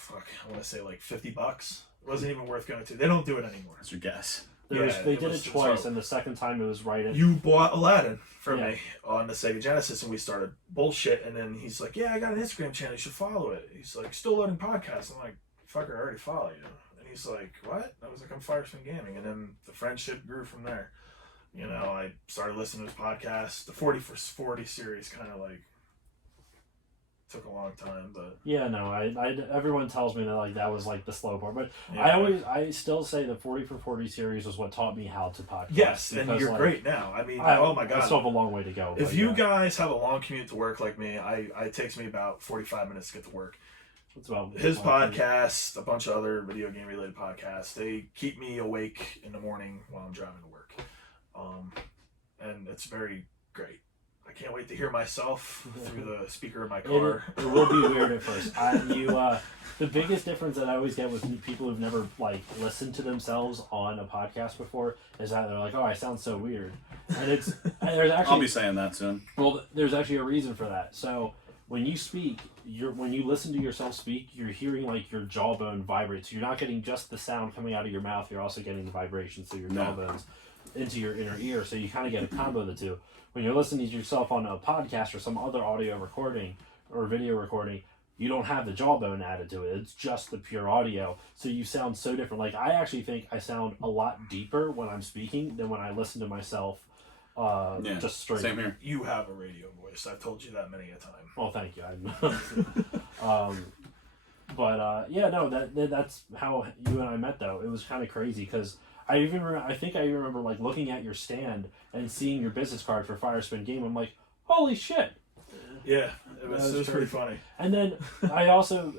want to say like $50. It wasn't even worth going to. They don't do it anymore. That's your guess. They did it twice, and the second time it was right at... You bought Aladdin for me on the Sega Genesis, and we started bullshit, and then he's like, yeah, I got an Instagram channel, you should follow it. He's like, Still Loading Podcast. I'm like, fucker, I already follow you. And he's like, what? I was like, I'm Firespin Gaming. And then the friendship grew from there. You know, I started listening to his podcast. The 40 for 40 series kind of like took a long time, but yeah, no, everyone tells me that like that was like the slow part, but yeah. I still say the 40 for 40 series was what taught me how to podcast. Yes, and you're great now. I mean, oh my god, I still have a long way to go. If you guys have a long commute to work like me, it takes me about 45 minutes to get to work. It's about his podcast, a bunch of other video game related podcasts. They keep me awake in the morning while I'm driving to work, and it's very great. I can't wait to hear myself through the speaker of my car. It will be weird at first. The biggest difference that I always get with people who've never like listened to themselves on a podcast before is that they're like, "Oh, I sound so weird," and there's actually I'll be saying that soon. Well, there's actually a reason for that. So when you speak, when you listen to yourself speak, you're hearing like your jawbone vibrate. So you're not getting just the sound coming out of your mouth. You're also getting the vibration. So your jawbones into your inner ear. So you kind of get a combo of the two. When you're listening to yourself on a podcast or some other audio recording or video recording, you don't have the jawbone added to it. It's just the pure audio. So you sound so different. Like, I actually think I sound a lot deeper when I'm speaking than when I listen to myself just straight. Same here. You have a radio voice. I've told you that many a time. Well, thank you. Yeah, no, that's how you and I met though. It was kind of crazy because I think I remember like looking at your stand and seeing your business card for Fire Spin Game. I'm like, holy shit! Yeah, it was pretty funny. And then I also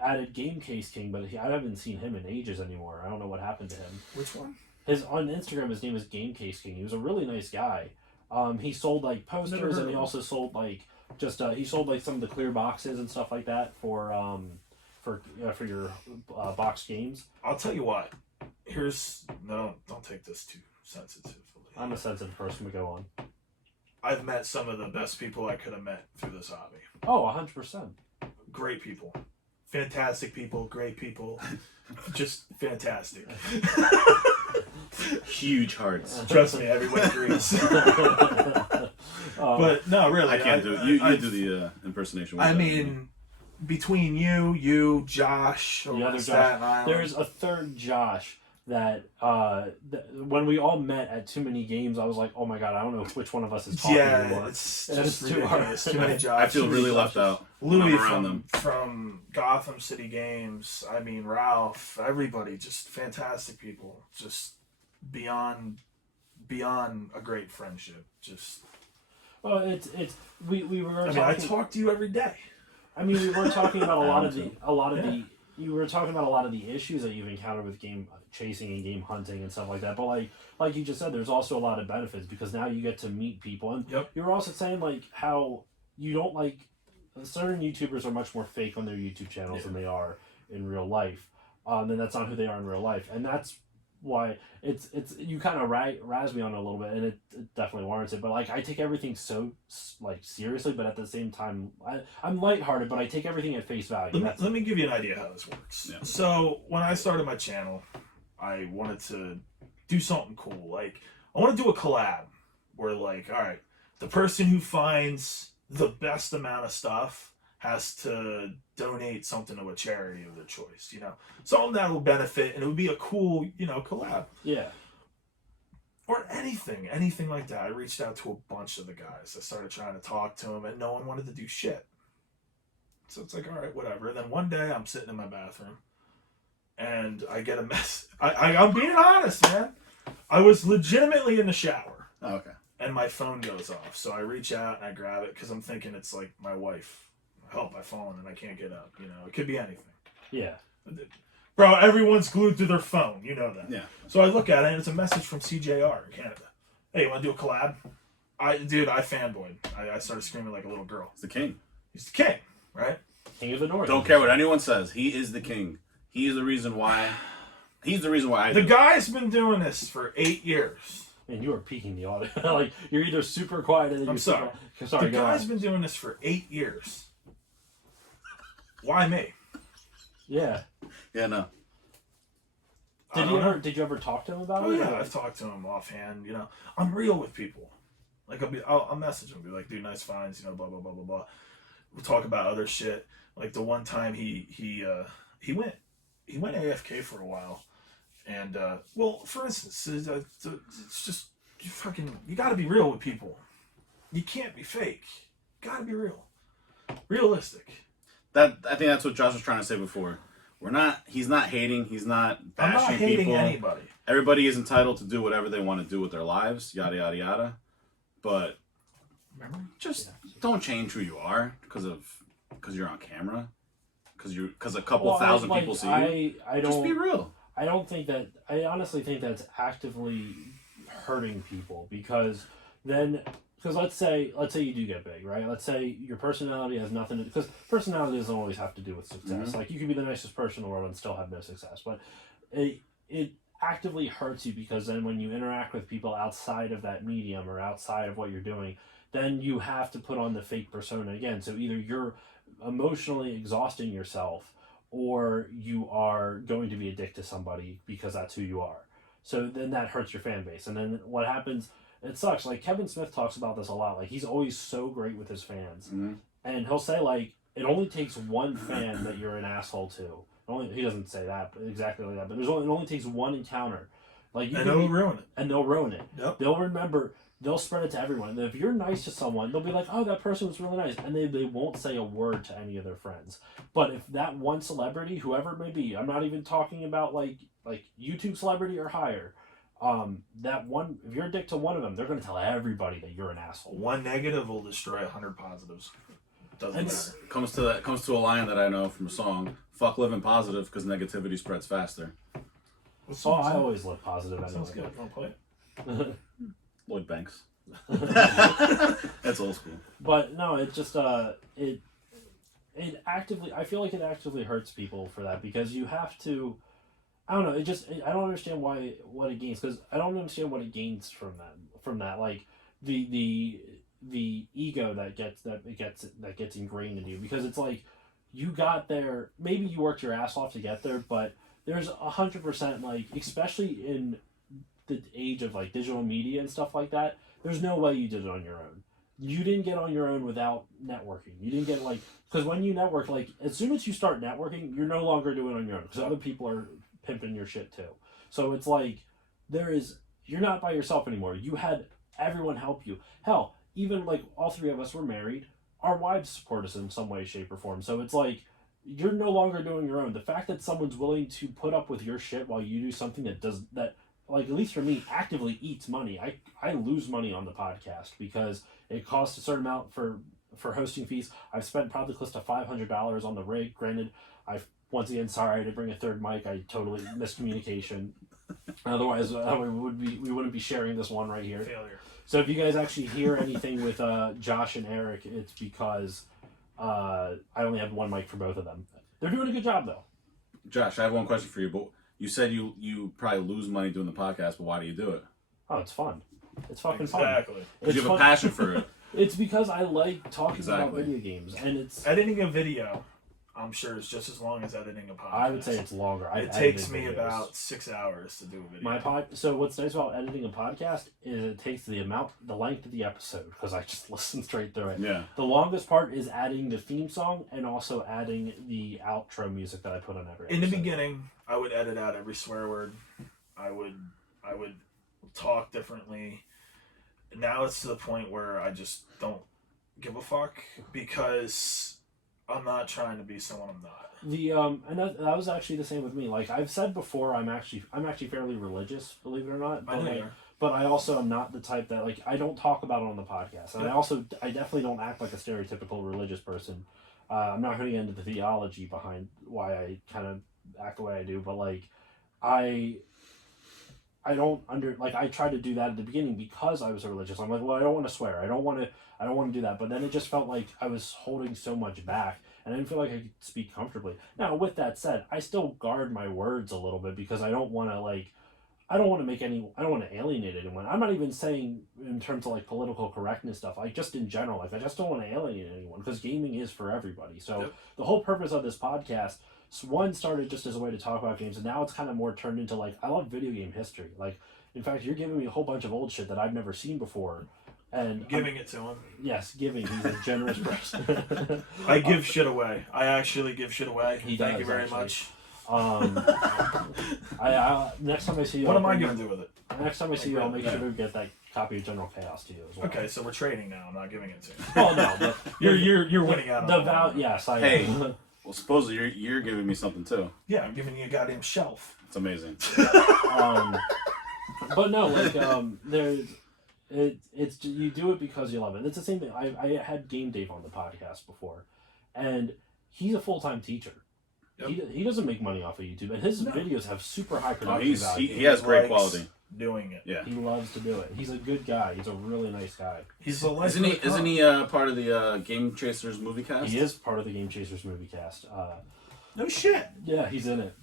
added Game Case King, but I haven't seen him in ages anymore. I don't know what happened to him. Which one? On Instagram, his name is Game Case King. He was a really nice guy. He sold like posters, and he also sold like he sold like some of the clear boxes and stuff like that for your box games. I'll tell you what. Don't take this too sensitively. I'm a sensitive person. We go on. I've met some of the best people I could have met through this hobby. Oh, 100%. Great people. Fantastic people. Great people. Just fantastic. Huge hearts. Trust me, everyone agrees. But no, really. I can't do it. You do the impersonation. I mean, between you, Josh, the other Josh. There's a third Josh that when we all met at too many games, I was like, oh my god, I don't know which one of us is talking anymore. It's just too hard. Too many Josh. I feel really left out. Louis from Gotham City Games. I mean, Ralph. Everybody, just fantastic people. Just beyond a great friendship. Just. Well, we were. I talk to you every day. I mean, we were talking about a lot of the. You were talking about a lot of the issues that you've encountered with game chasing and game hunting and stuff like that. But like you just said, there's also a lot of benefits because now you get to meet people. And you were also saying like how you don't like certain YouTubers are much more fake on their YouTube channels than they are in real life. And that's not who they are in real life, and that's why it's you kind of razz me on it a little bit, and it definitely warrants it. But like I take everything so like seriously, but at the same time I'm lighthearted, but I take everything at face value. Let me give you an idea how this works. Yeah. So when I started my channel, I wanted to do something cool. Like I want to do a collab where like, all right, the person who finds the best amount of stuff has to donate something to a charity of their choice, something that will benefit, and it would be a cool, collab. Yeah. Or anything like that. I reached out to a bunch of the guys. I started trying to talk to them, and no one wanted to do shit. So it's like, all right, whatever. And then one day I'm sitting in my bathroom, and I get a mess. I'm being honest, man. I was legitimately in the shower. Oh, okay. And my phone goes off. So I reach out and I grab it because I'm thinking it's like my wife. Help, I've fallen and I can't get up. It could be anything. Yeah. Bro, everyone's glued to their phone. You know that. Yeah. So I look at it and it's a message from CJR in Canada. Hey, you want to do a collab? I fanboyed. I started screaming like a little girl. He's the king. He's the king, right? King of the North. Don't care what anyone says. He is the king. He's the reason why. He's the reason why I do. The guy's been doing this for 8 years. And you are peaking the audio. Like you're either super quiet and then I'm sorry. Sorry, the guy's been doing this for 8 years. Why me? Yeah. Yeah, no. Did you ever talk to him about it? Oh yeah, I've talked to him offhand. I'm real with people. Like I'll message him, be like, dude, nice finds, blah blah blah blah blah. We'll talk about other shit. Like the one time he went AFK for a while, and well, for instance, it's just you got to be real with people. You can't be fake. You got to be real, realistic. I think that's what Josh was trying to say before. He's not hating. He's not bashing I'm not hating people. anybody. Everybody is entitled to do whatever they want to do with their lives, yada, yada, yada. But just don't change who you are because you're on camera. Because a couple thousand people see you. Just be real. I honestly think that's actively hurting people because let's say you do get big, right? Let's say your personality has nothing to, because personality doesn't always have to do with success. Mm-hmm. Like you could be the nicest person in the world and still have no success, but it actively hurts you because then when you interact with people outside of that medium or outside of what you're doing, then you have to put on the fake persona again. So either you're emotionally exhausting yourself or you are going to be a dick to somebody because that's who you are. So then that hurts your fan base. And then what happens, it sucks. Like Kevin Smith talks about this a lot. Like he's always so great with his fans. Mm-hmm. And he'll say like, it only takes one fan that you're an asshole to. He doesn't say that exactly like that, but it only takes one encounter. Like they'll ruin it. And they'll ruin it. Yep. They'll remember they'll spread it to everyone. And if you're nice to someone, they'll be like, "Oh, that person was really nice," and they won't say a word to any of their friends. But if that one celebrity, whoever it may be, I'm not even talking about like YouTube celebrity or higher, that one, if you're a dick to one of them, they're gonna tell everybody that you're an asshole. One negative will destroy 100 positives. Doesn't matter. Comes to a line that I know from a song. Fuck living positive because negativity spreads faster. Oh, I always live positive That sounds anyway. good. Want to play it? Lloyd Banks. That's old school. But no, it just it actively, I feel like it actively hurts people for that, because you have to, I don't know, I don't understand what it gains, because I don't understand what it gains from that like the ego that gets ingrained in you, because it's like you got there, maybe you worked your ass off to get there, but there's 100%, like, especially in the age of like digital media and stuff like that, there's no way you did it on your own. You didn't get on your own without networking. You didn't get because when you network, like, as soon as you start networking, you're no longer doing it on your own, because other people are pimping your shit too. So it's like you're not by yourself anymore. You had everyone help you. Hell, even like all three of us were married. Our wives support us in some way, shape, or form. So it's like you're no longer doing your own. The fact that someone's willing to put up with your shit while you do something that like, at least for me, actively eats money. I lose money on the podcast because it costs a certain amount for hosting fees. I've spent probably close to $500 on the rig. Granted, once again, sorry to bring a third mic. I totally miscommunication. Otherwise, we wouldn't be sharing this one right here. Failure. So if you guys actually hear anything with Josh and Eric, it's because I only have one mic for both of them. They're doing a good job though. Josh, I have one question for you. But you said you probably lose money doing the podcast, but why do you do it? Oh, it's fun. It's fucking Exactly. fun. Because you have a passion for it. It's because I like talking about Exactly. video games, and it's. Editing a video, I'm sure, is just as long as editing a podcast. I would say it's longer. It takes me about 6 hours to do a video. So what's nice about editing a podcast is it takes the length of the episode, because I just listen straight through it. Yeah. The longest part is adding the theme song and also adding the outro music that I put on every episode. In the beginning, I would edit out every swear word. I would talk differently. Now it's to the point where I just don't give a fuck, because I'm not trying to be someone I'm not. And that was actually the same with me. Like I've said before, I'm actually fairly religious, believe it or not. I know you are. But I also am not the type that, like, I don't talk about it on the podcast, and I definitely don't act like a stereotypical religious person. I'm not going to get into the theology behind why I kind of act the way I do, but like I tried to do that at the beginning because I was religious. I'm like, well, I don't want to swear. I don't want to do that. But then it just felt like I was holding so much back, and I didn't feel like I could speak comfortably. Now, with that said, I still guard my words a little bit, because I don't want to alienate anyone. I'm not even saying in terms of like political correctness stuff, like just in general, like I just don't want to alienate anyone, because gaming is for everybody. So Yep. The whole purpose of this podcast, one, started just as a way to talk about games, and now it's kind of more turned into like, I love video game history. Like, in fact, you're giving me a whole bunch of old shit that I've never seen before. And Giving it to him. Yes, giving. He's a generous person. I give shit away. I actually give shit away. He Thank does, you very actually. much. I next time I see you, What am I going to do with it? Next time I see you, I'll make sure to get that copy of General Chaos to you as well. Okay, so we're trading now. I'm not giving it to you. Oh no, but You're winning out on that. Yes, I Hey. am. Well, supposedly you're giving me something too. Yeah, I'm giving you a goddamn shelf. It's amazing. But no, like it's you do it because you love it. It's the same thing. I had Game Dave on the podcast before, and he's a full-time teacher. Yep. He doesn't make money off of YouTube, and his videos have super high production value. He has great likes quality. Doing it. Yeah. He loves to do it. He's a good guy. He's a really nice guy. He's a Isn't he part of the Game Chasers movie cast? He is part of the Game Chasers movie cast. No shit. Yeah, he's in it.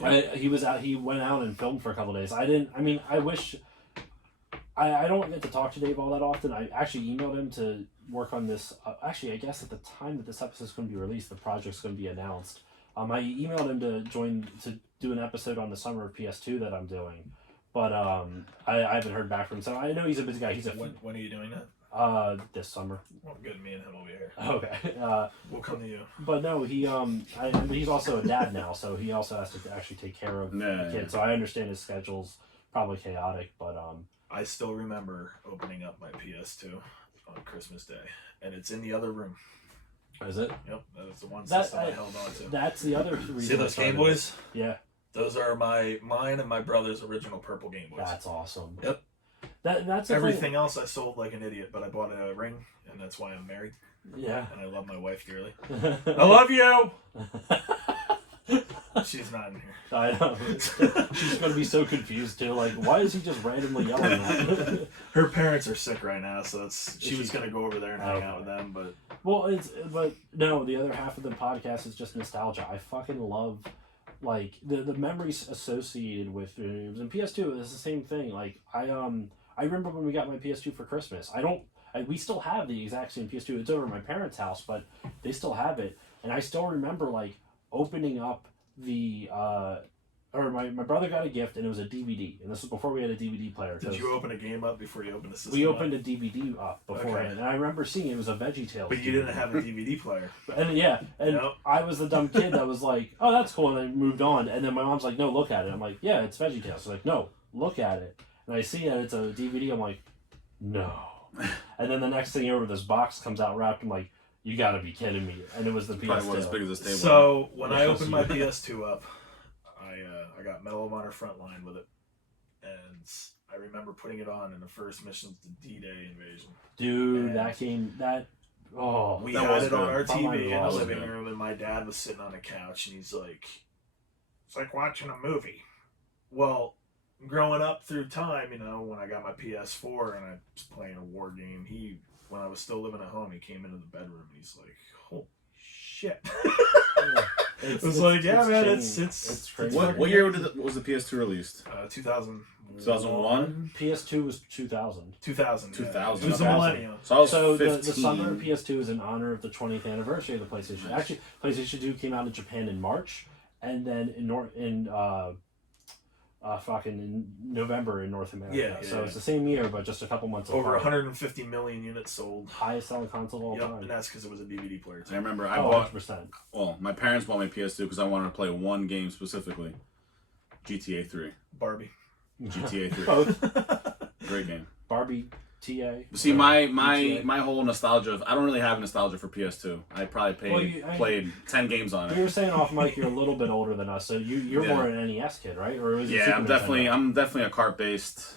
Yeah. He was out. He went out and filmed for a couple of days. I wish. I don't get to talk to Dave all that often. I actually emailed him to work on this. Actually, I guess at the time that this episode is going to be released, the project's going to be announced. I emailed him to do an episode on the Summer of PS2 that I'm doing, but I haven't heard back from him. So I know he's a busy guy. When are you doing that? This summer. Well, good. Me and him will be here. Okay. We'll come to you. But no, he's also a dad now, so he also has to actually take care of the kid. So I understand his schedule's probably chaotic, but I still remember opening up my PS2 on Christmas Day, and it's in the other room. Is it? Yep, that was the one That system I held on to. That's the other reason. See those Game Boys? Yeah. Those are mine and my brother's original purple Game Boys. That's awesome. Yep. That's everything else I sold like an idiot, but I bought a ring, and that's why I'm married. Yeah. And I love my wife dearly. I love you. She's not in here. I know. She's going to be so confused too. Like, why is he just randomly yelling at Her parents are sick right now, so she was going to go over there and hang out with them, but but no, the other half of the podcast is just nostalgia. I fucking love like the memories associated with video games. And PS2 is the same thing. Like I remember when we got my PS2 for Christmas. We still have the exact same PS2. It's over at my parents' house, but they still have it. And I still remember like opening up the my brother got a gift and it was a DVD, and this was before we had a DVD player. Did you open a game up before you opened the system? We opened a DVD up beforehand, okay. And I remember seeing it was a VeggieTales. But you didn't have a DVD player. And I was the dumb kid that was like, "Oh, that's cool," and I moved on. And then my mom's like, "No, look at it." I'm like, "Yeah, it's VeggieTales." She's like, "No, look at it." And I see that it's a DVD. I'm like, "No." And then the next thing over, this box comes out wrapped. I'm like, "You got to be kidding me!" And it was the PS2. Probably was as big as this table. So when I opened my PS2 up, I got Medal of Honor Frontline with it, and I remember putting it on in the first missions to D-Day invasion. Dude, and that game, we that had was it on good. our TV in the was living good. room, and my dad was sitting on the couch, and he's like, "It's like watching a movie." Well, growing up through time, when I got my PS4 and I was playing a war game, when I was still living at home, he came into the bedroom and he's like, "Holy shit!" It was like, yeah, man, it's crazy. What year was the PS2 released? 2001. 2001? PS2 was 2000. 2000. 2000. It was a 2000. millennium. So I was So 15. the summer of PS2 is in honor of the 20th anniversary of the PlayStation. Nice. Actually, PlayStation 2 came out in Japan in March, and then in November in North America. Yeah, So yeah. it's the same year, but just a couple months Over apart. 150 million units sold. Highest selling console of all Yep, time. and that's because it was a DVD player I too. remember I Oh, bought. 100%. Well, my parents bought me PS2 because I wanted to play one game specifically, GTA 3. Barbie. GTA 3, Both. great game. Barbie, TA. See, GTA. my whole nostalgia. I don't really have nostalgia for PS2. I probably played 10 games on You it. were saying off mic you're a little bit older than us, so you're Yeah. more an NES kid, right? Or was it Yeah, Super I'm Nintendo? definitely a cart based.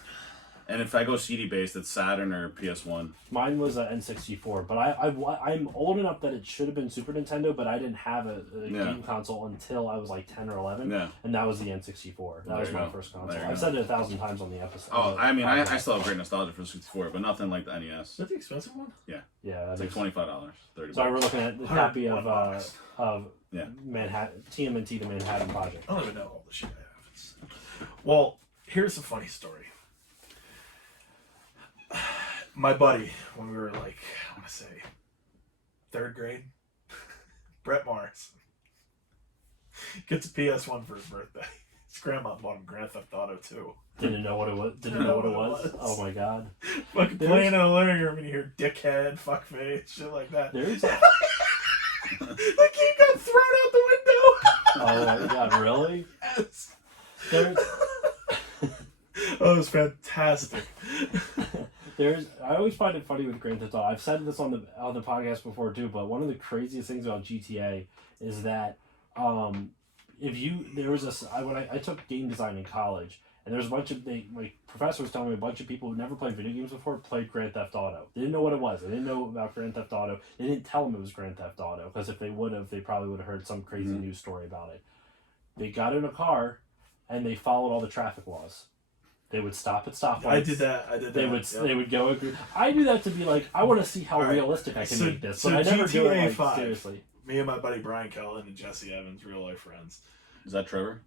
And if I go CD based, it's Saturn or PS1. Mine was an N64, but I'm old enough that it should have been Super Nintendo, but I didn't have a game console until I was like 10 or 11, Yeah. and that was the N64. That There was you my go. first There console. you I've go. said it 1,000 times on the episode. Oh, I mean, I still have great nostalgia for the 64, but nothing like the NES. Is that the expensive one? Yeah, It's like $25, $30. so we're looking at the copy of $101. Yeah. Manhattan TMNT, the Manhattan Project. I don't even know all the shit I have. Well, here's a funny story. My buddy, when we were like, I want to say, 3rd grade, Brett Morris, gets a PS1 for his birthday. His grandma bought him Grand Theft Auto 2. Didn't know what it was. Didn't know what it was. Oh my god. Fucking playing in the living room and you hear dickhead, fuckface, shit like that. There's. The key got thrown out the window. Oh my god, really? Yes. There's. Oh, it was fantastic. I always find it funny with Grand Theft Auto. I've said this on the podcast before too, but one of the craziest things about GTA is that when I took game design in college, and there's a bunch of my professor was telling me a bunch of people who never played video games before played Grand Theft Auto. They didn't know what it was. They didn't know about Grand Theft Auto. They didn't tell them it was Grand Theft Auto, because if they would have, they probably would have heard some crazy news story about it. They got in a car, and they followed all the traffic laws. They would stop at stoplights. I did that. They would go. I do that to be like, I want to see how realistic I can make this, but I never do it GTA like 5. seriously. Me and my buddy Brian Cullen and Jesse Evans, real life friends. Is that Trevor?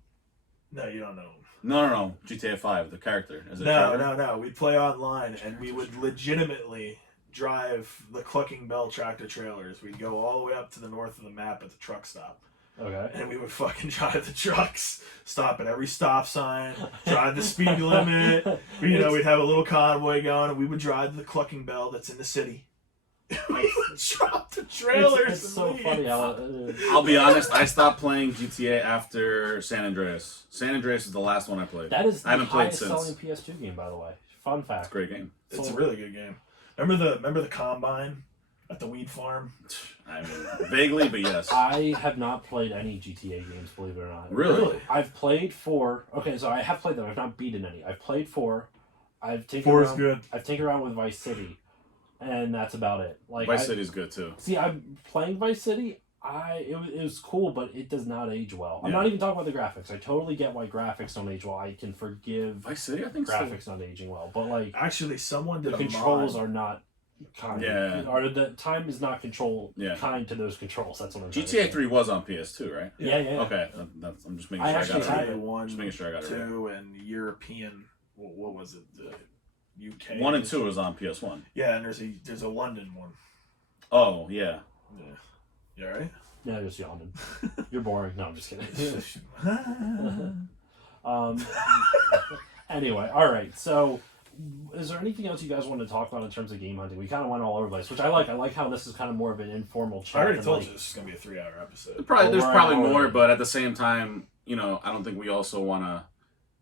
No, you don't know him. No. GTA 5, the character. Is it Trevor? No. We'd play online and we would legitimately drive the Clucking Bell tractor trailers. We'd go all the way up to the north of the map at the truck stop. Okay. And we would fucking drive the trucks, stop at every stop sign, drive the speed limit. We'd have a little convoy going, and we would drive the Clucking Bell that's in the city. We would drop the trailers. It's so funny how. I'll be honest, I stopped playing GTA after San Andreas. San Andreas is the last one I played. That is I haven't the played highest since. selling PS2 game, by the way. fun fact. It's a great game. It's a really good game. Remember the combine at the weed farm? I mean, vaguely, but yes. I have not played any GTA games, believe it or not. Really? I've played 4. Okay, so I have played them. I've not beaten any. I've played 4. I've tinkered 4 is around, good. I've tinkered around with Vice City, and that's about it. Like Vice City's good too. See, I'm playing Vice City. It was cool, but it does not age well. I'm Yeah. not even talking about the graphics. I totally get why graphics don't age well. I can forgive Vice City, I think so. graphics not aging well, but like Actually, someone did the a controls mod. are not kind. Yeah. Or the time is not Yeah. kind to those controls. That's what I'm trying to GTA say. 3 was on PS2, right? Yeah. Okay, I'm just making I sure I actually got it had right. it. 1, Just making sure I got it right. 2, and European. What was it? The UK. 1 and 2 was on PS1. Yeah, and there's a London one. Oh yeah. Yeah. You all right? Yeah, just yawning. You're boring. No, I'm just kidding. um, Anyway, all right. So, is there anything else you guys want to talk about in terms of game hunting? We kind of went all over the place, which I like. I like how this is kind of more of an informal chat. I already than, told like, you this is gonna be a 3-hour episode. There's we're probably an hour more, in. but at the same time, I don't think we also want to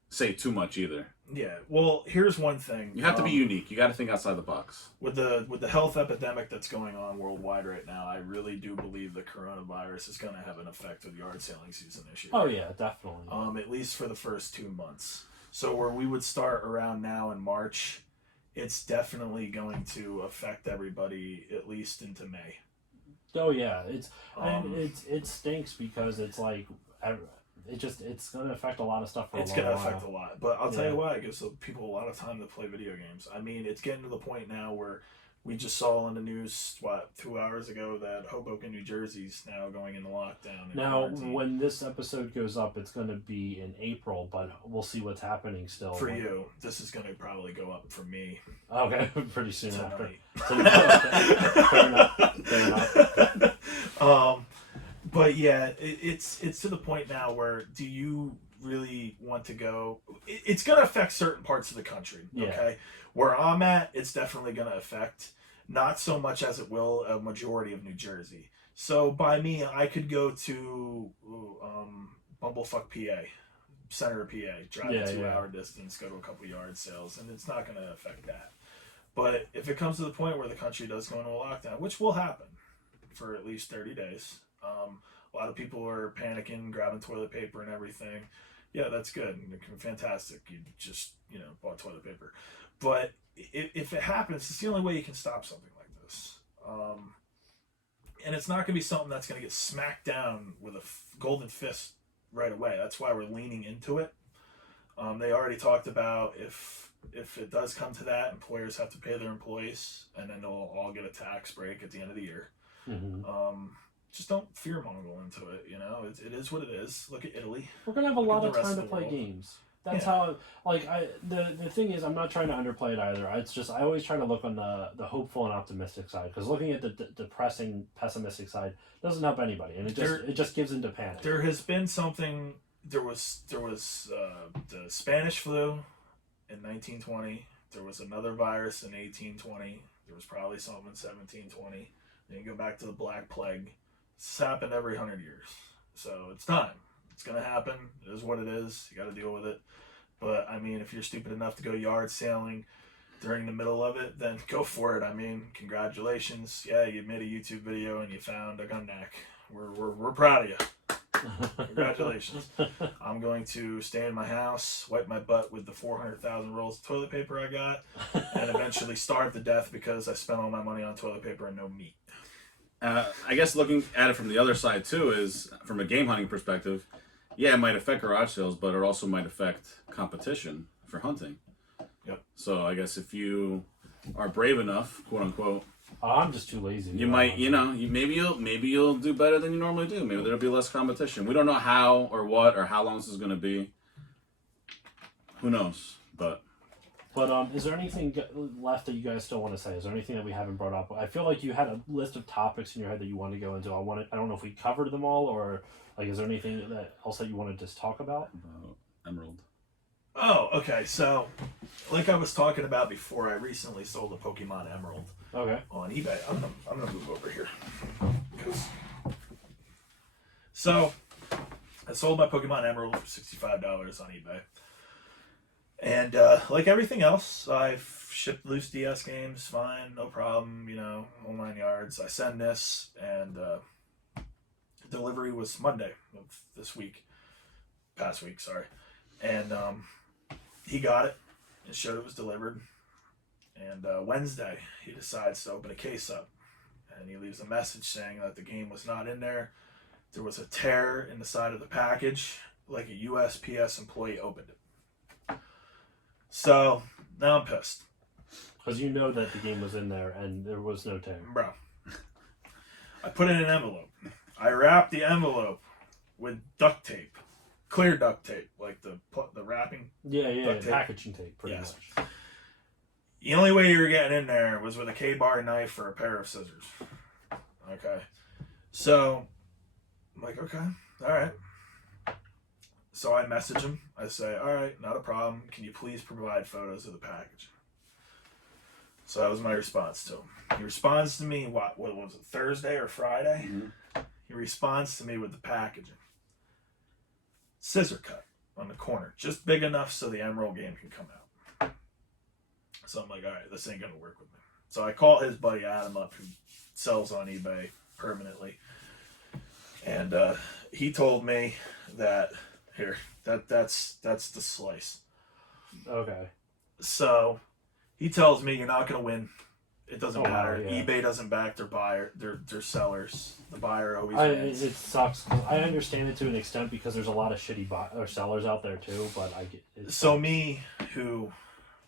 say too much either. Yeah. Well, here's one thing. You have to be unique. You got to think outside the box. With the health epidemic that's going on worldwide right now. I really do believe the coronavirus is going to have an effect with yard selling season this year. Oh yeah, definitely. At least for the first 2 months. So where we would start around now in March, it's definitely going to affect everybody at least into May. Oh yeah, and Um, it stinks because it's like it's going to affect a lot of stuff for It's a going long to affect while. a lot. But I'll tell Yeah. you what, it gives people a lot of time to play video games. I mean, it's getting to the point now where we just saw in the news, 2 hours ago, that Hoboken, New Jersey's now going into lockdown. and Now, quarantine. when this episode goes up, it's going to be in April, but we'll see what's happening still. For you, this is going to probably go up for me Okay, pretty soon after. tonight. Fair enough. Fair enough. But yeah, it's to the point now where do you really want to go? It's going to affect certain parts of the country. Yeah. Okay, where I'm at, it's definitely going to affect not so much as it will a majority of New Jersey. So by me, I could go to Bumblefuck, PA, center of PA, drive a 2-hour distance, go to a couple yard sales, and it's not going to affect that. But if it comes to the point where the country does go into a lockdown, which will happen for at least 30 days, a lot of people are panicking, grabbing toilet paper and everything. Yeah, that's good. Fantastic. You just, bought toilet paper. But if it happens, it's the only way you can stop something like this. And it's not going to be something that's going to get smacked down with a golden fist right away. That's why we're leaning into it. They already talked about if it does come to that, employers have to pay their employees, and then they'll all get a tax break at the end of the year. Mm-hmm. Just don't fearmonger into it. It is what it is. Look at Italy. We're gonna have a lot of the rest time to of the play world. games. That's Yeah. how the thing is, I'm not trying to underplay it either. It's just I always try to look on the hopeful and optimistic side, because looking at the depressing, pessimistic side doesn't help anybody, and it just gives into panic. There has been something. There was the Spanish flu in 1920. There was another virus in 1820. There was probably something in 1720. Then you go back to the Black Plague. It's happened every 100 years. So it's time. It's going to happen. It is what it is. You got to deal with it. But, I mean, if you're stupid enough to go yard sailing during the middle of it, then go for it. I mean, congratulations. Yeah, you made a YouTube video and you found a gun neck. We're proud of you. Congratulations. I'm going to stay in my house, wipe my butt with the 400,000 rolls of toilet paper I got, and eventually starve to death because I spent all my money on toilet paper and no meat. I guess looking at it from the other side too is from a game hunting perspective. Yeah, it might affect garage sales, but it also might affect competition for hunting. Yep. So I guess if you are brave enough, quote unquote, I'm just too lazy. you might, maybe you'll do better than you normally do. Maybe there'll be less competition. We don't know how or what or how long this is going to be. Who knows? But is there anything left that you guys still want to say? Is there anything that we haven't brought up? I feel like you had a list of topics in your head that you wanted to go into. I don't know if we covered them all, or is there anything else that you wanted to talk about? Emerald. Oh, okay. So, like I was talking about before, I recently sold a Pokemon Emerald Okay. on eBay. I'm gonna move over here. So, I sold my Pokemon Emerald for $65 on eBay. And like everything else, I've shipped loose DS games, fine, no problem, whole 9 yards. I send this, and delivery was Monday of this week, past week, sorry. And he got it. It showed it was delivered. And Wednesday, he decides to open a case up. And he leaves a message saying that the game was not in there. There was a tear in the side of the package, like a USPS employee opened it. So now I'm pissed. Because you know that the game was in there and there was no tear. Bro, I put it in an envelope. I wrapped the envelope with duct tape, clear duct tape, like the wrapping. Yeah, tape. packaging tape, pretty Yes. much. The only way you were getting in there was with a K-bar knife or a pair of scissors. Okay. So, I'm like, okay, all right. So I message him. I say, all right, not a problem. Can you please provide photos of the package? So that was my response to him. He responds to me, what was it, Thursday or Friday? Mm-hmm. He responds to me with the packaging. Scissor cut on the corner, just big enough so the Emerald game can come out. So I'm like, all right, this ain't going to work with me. So I call his buddy Adam up, who sells on eBay permanently. And he told me that, that's the slice. Okay. So he tells me you're not going to win. It doesn't matter. Yeah. eBay doesn't back their buyer, their sellers. The buyer always wins. It sucks. I understand it to an extent because there's a lot of shitty sellers out there too, but I get it. So me, who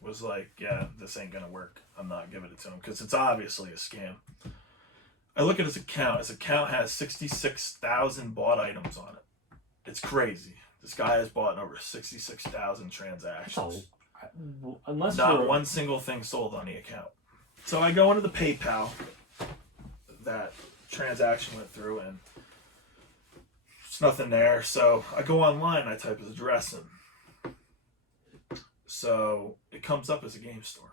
was like, yeah, this ain't going to work. I'm not giving it to him because it's obviously a scam. I look at his account. His account has 66,000 bought items on it. It's crazy. This guy has bought over 66,000 transactions. Unless not one single thing sold on the account. So I go into the PayPal that transaction went through, and there's nothing there. So I go online, I type his address in. So it comes up as a game store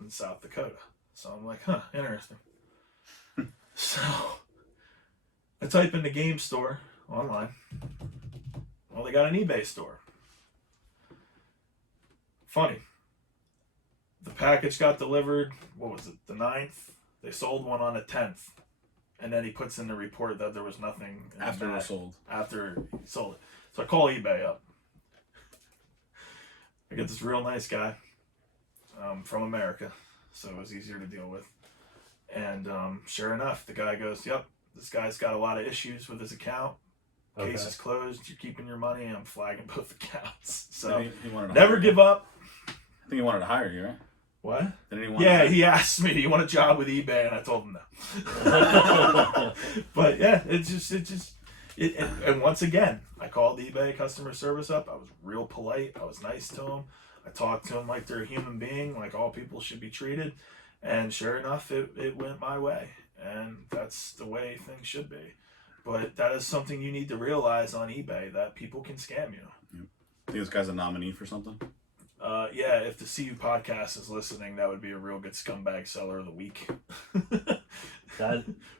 in South Dakota. So I'm like, huh, interesting. So I type in the game store online. Well, they got an eBay store. Funny. The package got delivered, what was it, the 9th? They sold one on the 10th. And then he puts in the report that there was nothing in After the it bag was sold. after he sold it. So I call eBay up. I get this real nice guy from America, so it was easier to deal with. And sure enough, the guy goes, yep, this guy's got a lot of issues with his account. Case is closed. You're keeping your money. I'm flagging both accounts. So He wanted to never hire give up. I think he wanted to hire you, right? What? Didn't he want Yeah, to he asked me, "Do you want a job with eBay?" And I told him no. But yeah, and once again, I called eBay customer service up. I was real polite. I was nice to them. I talked to them like they're a human being, like all people should be treated. And sure enough, it went my way, and that's the way things should be. But that is something you need to realize on eBay, that people can scam you. Yep. I think this guy's a nominee for something. Yeah, if the CU podcast is listening, that would be a real good scumbag seller of the week.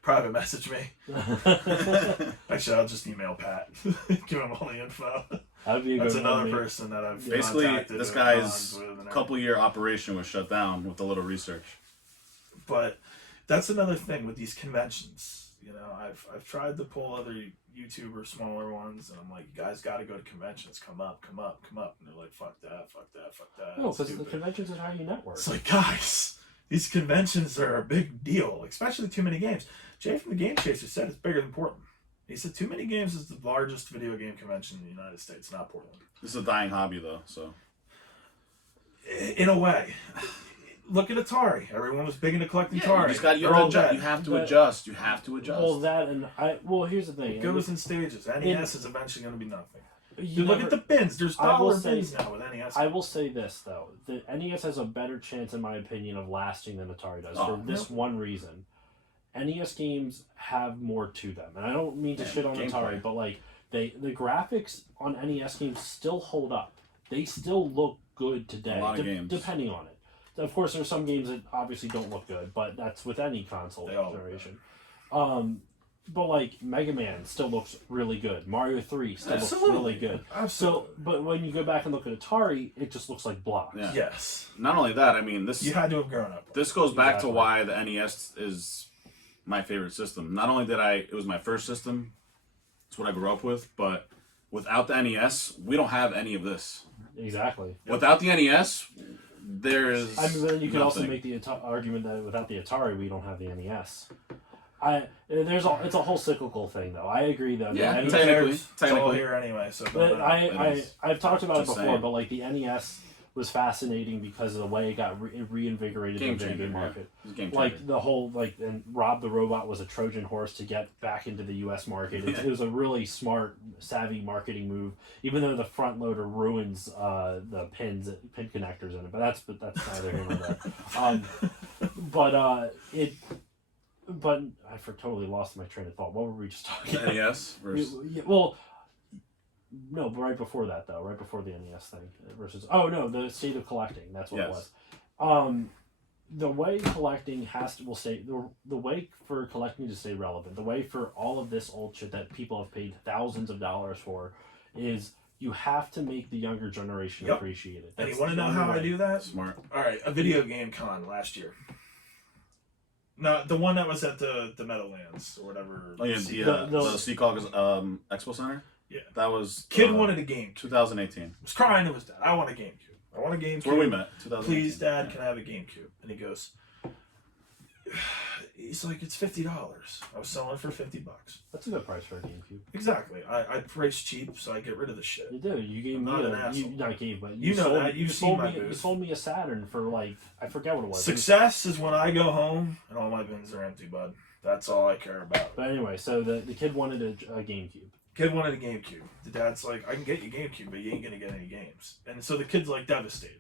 Private message me. Actually, I'll just email Pat. Give him all the info. That'd be a That's good another one, person that I've Basically, contacted this and guy's bonds with and everything. couple-year operation was shut down with a little research. But that's another thing with these conventions. You know, I've tried to pull other YouTubers, smaller ones, and I'm like, you guys got to go to conventions. Come up. And they're like, fuck that. No, because the conventions is how you network. It's like, guys, these conventions are a big deal, especially too many games. Jay from the Game Chaser said it's bigger than Portland. He said Too Many Games is the largest video game convention in the United States, not Portland. This is a dying hobby, though, so. In a way. Look at Atari. Everyone was big into collecting Atari. You have to adjust. You have to adjust. Well, here's the thing. It goes in stages. NES is eventually going to be nothing. You look at the bins. There's dollar bins say, now with NES. I will say this, though. The NES has a better chance, in my opinion, of lasting than Atari does for this one reason. NES games have more to them. And I don't mean to shit on Atari, but like the graphics on NES games still hold up. They still look good today, A lot of games. Depending on it. Of course, there's some games that obviously don't look good, but that's with any console generation. but like Mega Man still looks really good. Mario 3 still looks really good. Absolutely. So, but when you go back and look at Atari, it just looks like blocks. Yeah. Yes. Not only that, I mean, this You had to have grown up. this goes back Exactly. to why the NES is my favorite system. Not only it was my first system, it's what I grew up with, but without the NES, we don't have any of this. Exactly. Without the NES, there's. I mean, then you could also nothing. make the argument that without the Atari, we don't have the NES. It's a whole cyclical thing, though. I agree, though. Yeah, the NES, technically. It's all here anyway. So but I've talked about it Just before, saying. but like the NES was fascinating because of the way it got reinvigorated Game the video changer, game yeah. market. It's a game changer. Like the whole and Rob the Robot was a Trojan horse to get back into the U.S. market. It was a really smart, savvy marketing move. Even though the front loader ruins the pin connectors in it, but that's neither here nor there. But I totally lost my train of thought. What were we just talking The about? NES versus. Well, no, but right before that though, right before the NES thing versus the state of collecting. That's what it Yes. was. The way collecting will stay the way for collecting to stay relevant. The way for all of this old shit that people have paid thousands of dollars for is you have to make the younger generation Yep. appreciate it. And you That's want to the know only how I way. do that? Smart. All right, a video game con last year. No, the one that was at the Meadowlands or whatever. Oh, yeah, the Seacog Expo Center? Yeah. That was. Kid wanted a GameCube. 2018. Was crying to his dad. I want a GameCube. I want a GameCube. That's where we met. 2018. Please, Dad, can I have a GameCube? And he goes, he's like, it's $50. I was selling it for $50. That's a good price for a GameCube. Exactly. I price cheap, so I get rid of the shit. You do. You gave I'm me not an you asshole. not gave, but You know sold, that. You've sold seen my me. You booth. sold me a Saturn for like I forget what it was. Success is when I go home and all my bins are empty, bud. That's all I care about. But anyway, so the kid wanted a GameCube. Kid wanted a GameCube. The dad's like, I can get you a GameCube, but you ain't gonna get any games. And so the kid's like devastated.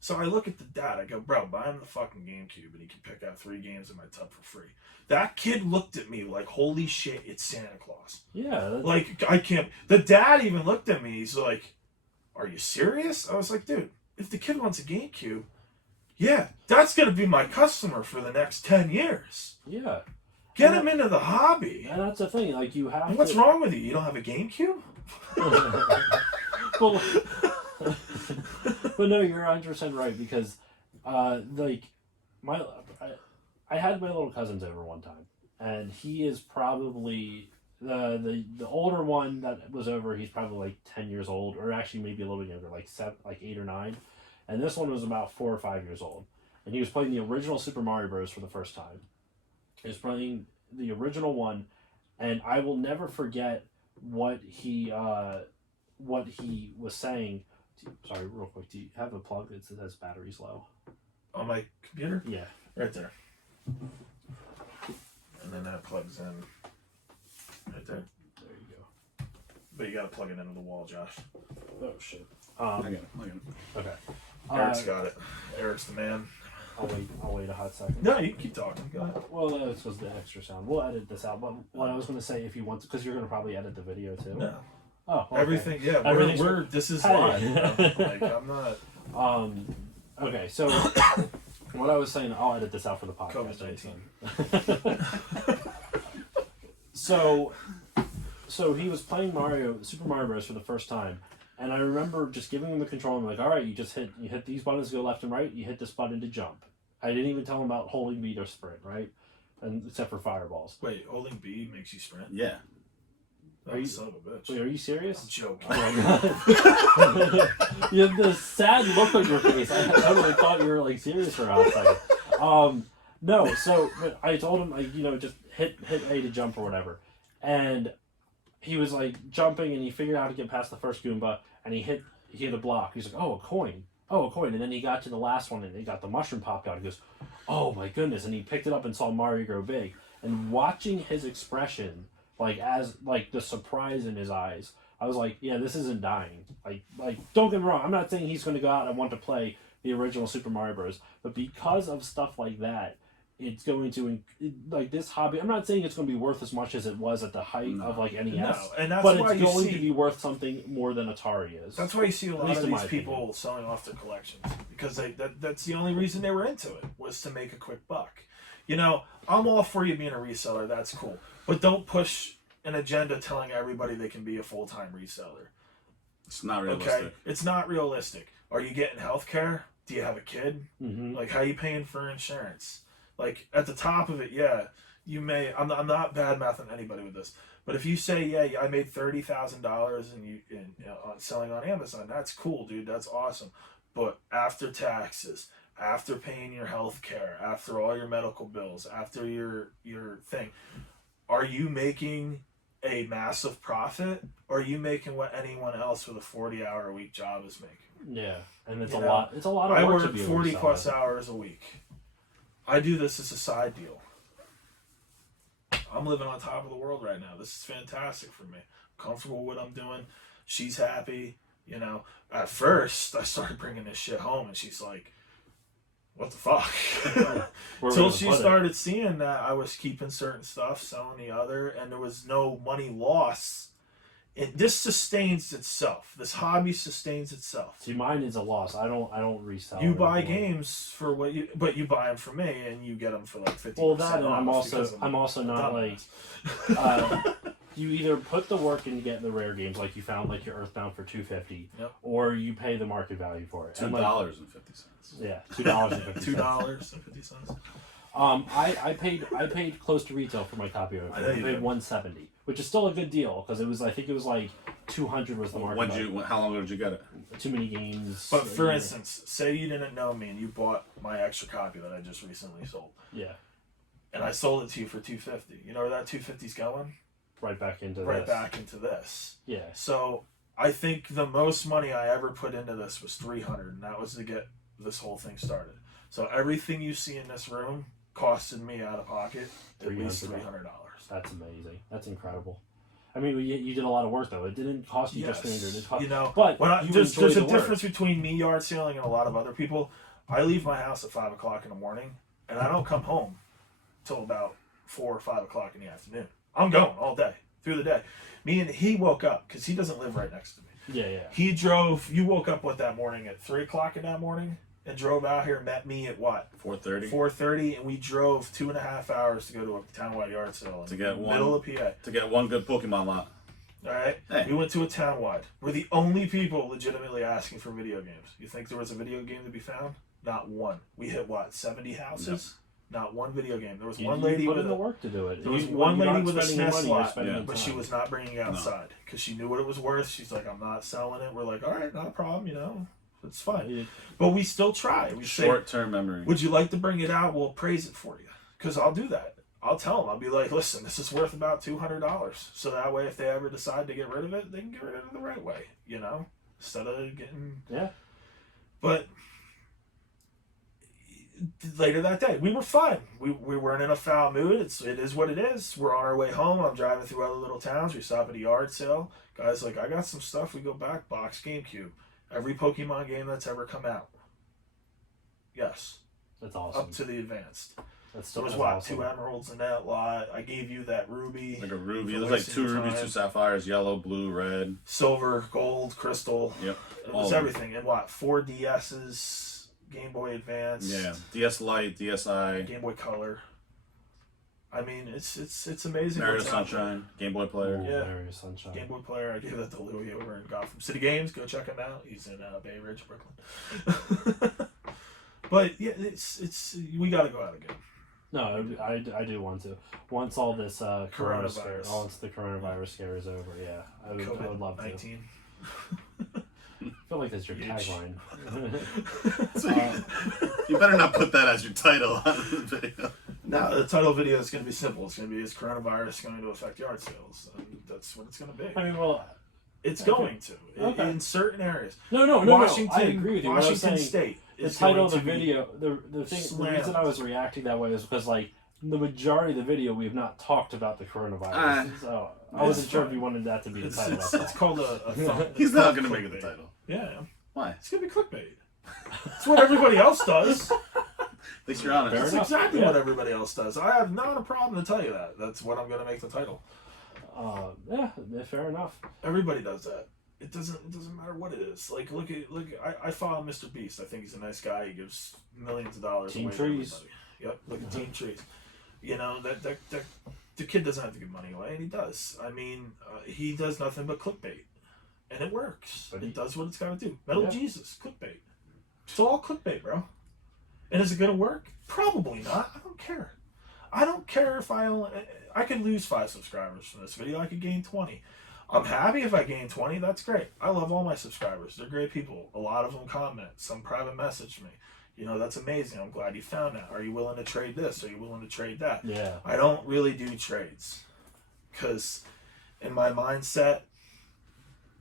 So I look at the dad, I go, bro, buy him the fucking GameCube and he can pick out 3 games in my tub for free. That kid looked at me like, holy shit, it's Santa Claus. Yeah. Like, I can't. The dad even looked at me, he's like, are you serious? I was like, dude, if the kid wants a GameCube, yeah, that's gonna be my customer for the next 10 years. Yeah. Get him into the hobby. And that's the thing. Like you have. What's wrong with you? You don't have a GameCube? Well, but no, you're 100% right because, like, I had my little cousins over one time, and he is probably the older one that was over. He's probably like 10 years old, or actually maybe a little bit younger, like 8 or 9, and this one was about 4 or 5 years old, and he was playing the original Super Mario Bros. For the first time. He was playing the original one, and I will never forget what he was saying. Sorry, real quick. Do you have a plug that says battery's low? On my computer? Yeah. Right there. And then that plugs in right there. There you go. But you gotta plug it into the wall, Josh. Oh shit. I get it. Okay. Eric's got it. Eric's the man. I'll wait a hot second. No, you can keep talking. Go ahead. Well, this was the extra sound. We'll edit this out. But what I was going to say, if you want to, because you're going to probably edit the video too. No. Oh, okay. Everything, yeah. Everything's- We're this is Hey. live. You know? Like, I'm not. Okay, so what I was saying, I'll edit this out for the podcast. COVID-19. So he was playing Super Mario Bros. For the first time, and I remember just giving him the controller. I'm like, all right, you hit these buttons to go left and right. You hit this button to jump. I didn't even tell him about holding B to sprint, right? And except for fireballs. Wait, holding B makes you sprint? Yeah. Oh, Are you- son of a bitch. Wait, are you serious? I'm joking. Oh my god. You have this sad look on your face. I totally thought you were like serious for a hot second. No, so but I told him like, just hit A to jump or whatever. And he was like jumping and he figured out how to get past the first Goomba and he hit a block. He's like, oh, a coin. And then he got to the last one and he got the mushroom popped out. He goes, oh my goodness. And he picked it up and saw Mario grow big. And watching his expression, like the surprise in his eyes, I was like, yeah, this isn't dying. Like don't get me wrong, I'm not saying he's going to go out and want to play the original Super Mario Bros. But because of stuff like that, it's going to like this hobby. I'm not saying it's going to be worth as much as it was at the height of like NES, No, and that's but why it's you going see, to be worth something more than Atari is. That's why you see a lot least of in these my people opinion. selling off their collections because that's the only reason they were into it was to make a quick buck. You know, I'm all for you being a reseller. That's cool. But don't push an agenda telling everybody they can be a full-time reseller. It's not realistic. Okay? It's not realistic. Are you getting health care? Do you have a kid? Mm-hmm. Like, how you paying for insurance? Like, at the top of it, yeah, you may. I'm not bad mouthing anybody with this, but if you say, yeah, I made $30,000 and selling on Amazon, that's cool, dude. That's awesome. But after taxes, after paying your health care, after all your medical bills, after your thing, are you making a massive profit, or are you making what anyone else with a 40-hour-a-week job is making? Yeah, and it's You a know, lot. It's a lot of I work to work be a 40 reseller. plus hours a week. I do this as a side deal. I'm living on top of the world right now. This is fantastic for me. I'm comfortable with what I'm doing. She's happy. You know, at first I started bringing this shit home, and she's like, "What the fuck?" Where we Till gonna she put it? started seeing that I was keeping certain stuff, selling the other, and there was no money loss. This sustains itself. This hobby sustains itself. See, mine is a loss. I don't resell. You it buy anymore. games for what you, but you buy them from me, and you get them for like 50%. Well, that, and off because I'm also not like. You either put the work in getting the rare games, like you found, like your Earthbound for $2.50, Yep. or you pay the market value for it. And, like, $2.50. yeah, $2.50. $2.50. I paid close to retail for my copy of it. I know I you paid did. $170, which is still a good deal because it was. I think it was like 200 was the market. How long ago did you get it? Too many games. But for yeah. instance, say you didn't know me and you bought my extra copy that I just recently sold, Yeah, and I sold it to you for $2.50. You know where that $2.50's going? right back into Right this. back into this. Yeah, So I think the most money I ever put into this was $300, and that was to get this whole thing started. So everything you see in this room costed me out of pocket at least $300. that's amazing. That's incredible. I mean, you did a lot of work though. It didn't cost you just $300. It cost, You know, but when you there's enjoy a the work. difference between me yard selling and a lot of other people. I leave my house at 5 o'clock in the morning, and I don't come home till about 4 or 5 o'clock in the afternoon. I'm going all day through the day. Me and he woke up because he doesn't live right next to me. Yeah. He drove. You woke up that morning at 3 o'clock in that morning and drove out here. Met me at what? 4:30. 4:30, and we drove 2.5 hours to go to a townwide yard sale in To get the one. middle of PA. To get one good Pokemon lot. All right, Hey. we went to a townwide. We're the only people legitimately asking for video games. You think there was a video game to be found? Not one. We hit what, 70 houses? Not one video game. There was one lady put with in the a, work to do it. there was You- one you're lady not with a spending your SNES money, you're lot, spending your but she time. was not bringing it outside because she knew what it was worth. She's like, I'm not selling it. We're like, all right, not a problem. You know, it's fine. Yeah. But we still try. We say, Short-term memory. would you like to bring it out? We'll appraise it for you. Because I'll do that. I'll tell them. I'll be like, listen, this is worth about $200. So that way, if they ever decide to get rid of it, they can get rid of it the right way, you know? Instead of getting... Yeah. But later that day, we were fine. We weren't in a foul mood. It is what it is. We're on our way home. I'm driving through other little towns. We stop at a yard sale. Guys like, I got some stuff. We go back, box GameCube. Every Pokemon game that's ever come out. Yes. That's awesome. Up to the advanced. That's There was that's what, awesome. 2 emeralds in that lot. I gave you that ruby, Like a ruby. For There's like wasting 2 your rubies, time. 2 sapphires, yellow, blue, red. silver, gold, crystal. Yep. It All was of them. everything. And what, 4 DSs, Game Boy Advance, Yeah. DS Lite, DSi, Game Boy Color. I mean, it's amazing. Narrative what's out there. Sunshine, Game Boy Player. Yeah. Mario Sunshine. Game Boy Player. I gave that to Louie over in Gotham City Games. Go check him out. He's in Bay Ridge, Brooklyn. But yeah, it's we got to go out again. No, I do want to. Once all this Coronavirus. scare, once the coronavirus scare is over, yeah, I would love to. I COVID-19. feel like that's your Huge. tagline. So you better not put that as your title on the video. Now the title video is going to be simple. It's going to be, is coronavirus going to affect yard sales? And that's what it's going to be. I mean, well, It's Okay. going to Okay. in certain areas. no. Washington, I agree with you. What I was Washington saying, State. the is title going of the to be video, the thing, the slammed. reason I was reacting that way is because like the majority of the video we have not talked about the coronavirus, so I wasn't It's sure if fine. you wanted that to be the It's, title. it's, that's it's all. called a thumb. He's It's not called going to make it the clickbait. title. Yeah, Why? it's going to be clickbait. It's what everybody else does. At least you're honest. Fair That's enough. exactly Yeah. what everybody else does. I have not a problem to tell you that. That's what I'm going to make the title. Yeah, fair enough. Everybody does that. It doesn't matter what it is. Like look. I follow Mr. Beast. I think he's a nice guy. He gives millions of dollars Team away to trees. everybody. Yep, look at Team Trees. You know, that the kid doesn't have to give money away, and he does. I mean, he does nothing but clickbait. And it works. But it does what it's got to do. Metal Jesus, clickbait. It's all clickbait, bro. And is it going to work? Probably not. I don't care. I don't care if I could lose 5 subscribers from this video. I could gain 20. I'm happy if I gain 20. That's great. I love all my subscribers. They're great people. A lot of them comment. Some private message me. You know, that's amazing. I'm glad you found that. Are you willing to trade this? Are you willing to trade that? Yeah. I don't really do trades. Because in my mindset,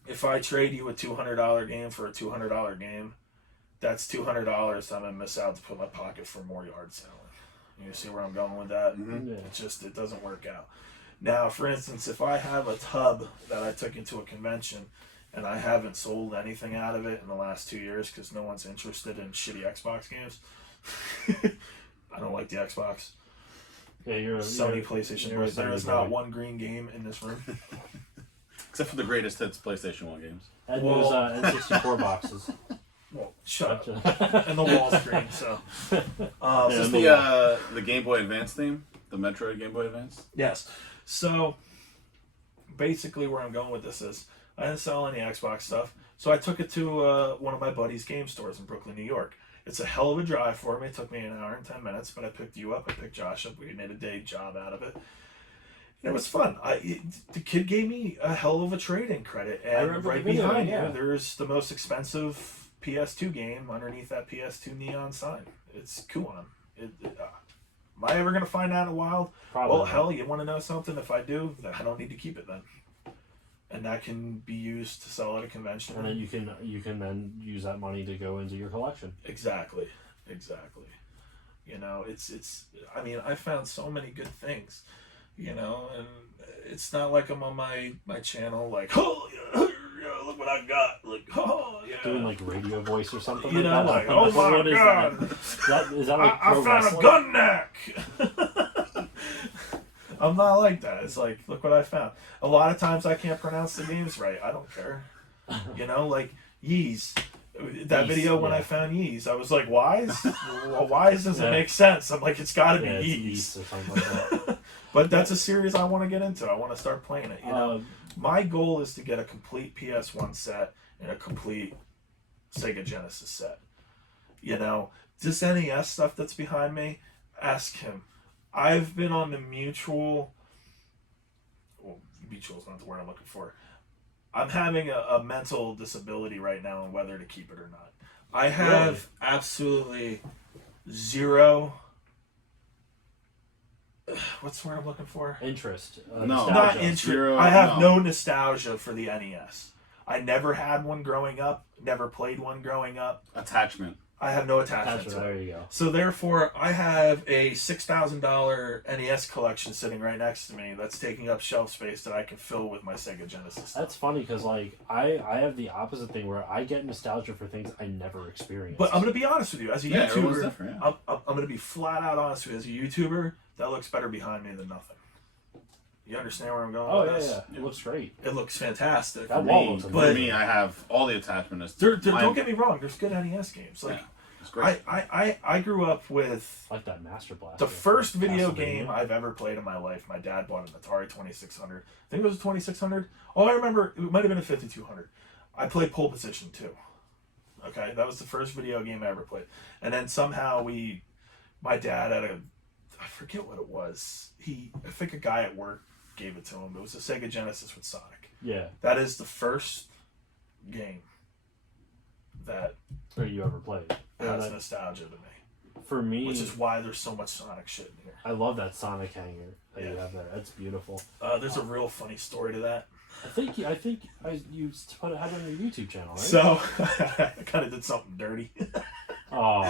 if I trade you a $200 game for a $200 game, that's $200 I'm going to miss out to put in my pocket for more yard selling. You see where I'm going with that? Mm-hmm. Yeah. It doesn't work out. Now, for instance, if I have a tub that I took into a convention and I haven't sold anything out of it in the last 2 years because no one's interested in shitty Xbox games. I don't like the Xbox. Yeah, you're Sony PlayStation. you're a There Sony is boy. not one green game in this room. Except for the greatest hits PlayStation 1 games. And Well- those N64 boxes. Well, shut up. And the wall screen, so. Is Yeah, this the Game Boy Advance theme? The Metroid Game Boy Advance? Yes. So, basically where I'm going with this is, I didn't sell any Xbox stuff, so I took it to one of my buddy's game stores in Brooklyn, New York. It's a hell of a drive for me. It took me an hour and 10 minutes, but I picked you up. I picked Josh up. We made a day job out of it. And it was fun. The kid gave me a hell of a trade-in credit. And remember right the video, behind yeah. you, there's the most expensive PS2 game underneath that PS2 neon sign. It's cool on him. Am I ever going to find out in the wild? Probably. Well, not. hell, you want to know something? If I do, then I don't need to keep it then. And that can be used to sell at a convention. And then you can then use that money to go into your collection. Exactly. You know, it's. I mean, I found so many good things. You know, and it's not like I'm on my channel like, oh yeah, look what I got. Like, oh yeah. Doing like radio voice or something. You know, like like, that. oh my What is god. that? Is that like I pro found wrestling? a gun neck. I'm not like that. It's like, look what I found. A lot of times I can't pronounce the names right. I don't care. You know, like Yeez. That Yeez, video when yeah. I found Yeez, I was like, Wise? Well, Wise doesn't Yeah. make sense. I'm like, it's got to be Yeah, it's Yeez. East or something like that. But that's a series I want to get into. I want to start playing it. You know, Um, my goal is to get a complete PS1 set and a complete Sega Genesis set. You know, this NES stuff that's behind me, ask him. I've been on the mutual's not the word I'm looking for. I'm having a mental disability right now on whether to keep it or not. I have absolutely zero. What's the word I'm looking for? interest. No. Nostalgia. Not interest. Zero, I have no. no nostalgia for the NES. I never had one growing up. Never played one growing up. Attachment. I have no attachment Attachment, to it. there you go. So therefore, I have a $6,000 NES collection sitting right next to me that's taking up shelf space that I can fill with my Sega Genesis stuff. That's funny because like I have the opposite thing where I get nostalgia for things I never experienced. But I'm going to be honest with you. As a Yeah, everyone's YouTuber, different, yeah. I'm going to be flat out honest with you. As a YouTuber, that looks better behind me than nothing. You understand where I'm going oh with yeah, this? yeah, it looks great. It looks fantastic. That For wall me, looks for amazing. me, I have all the attachments. Don't get me wrong. There's good NES games. Like Yeah, it's great. I grew up with Like that Master Blaster. the first video Castlevania. game I've ever played in my life. My dad bought an Atari 2600. I think it was a 2600. Oh, I remember it might have been a 5200. I played Pole Position 2. Okay, that was the first video game I ever played. And then somehow my dad had I forget what it was. I think a guy at work gave it to him. It was a Sega Genesis with Sonic. Yeah, That is the first game that that you ever played. And has that- nostalgia to me. for me, Which is why there's so much Sonic shit in here. I love that Sonic hanger that you Yeah. have there. That's beautiful. There's a real funny story to that. I think you had it on your YouTube channel, right? So, I kind of did something dirty. Oh,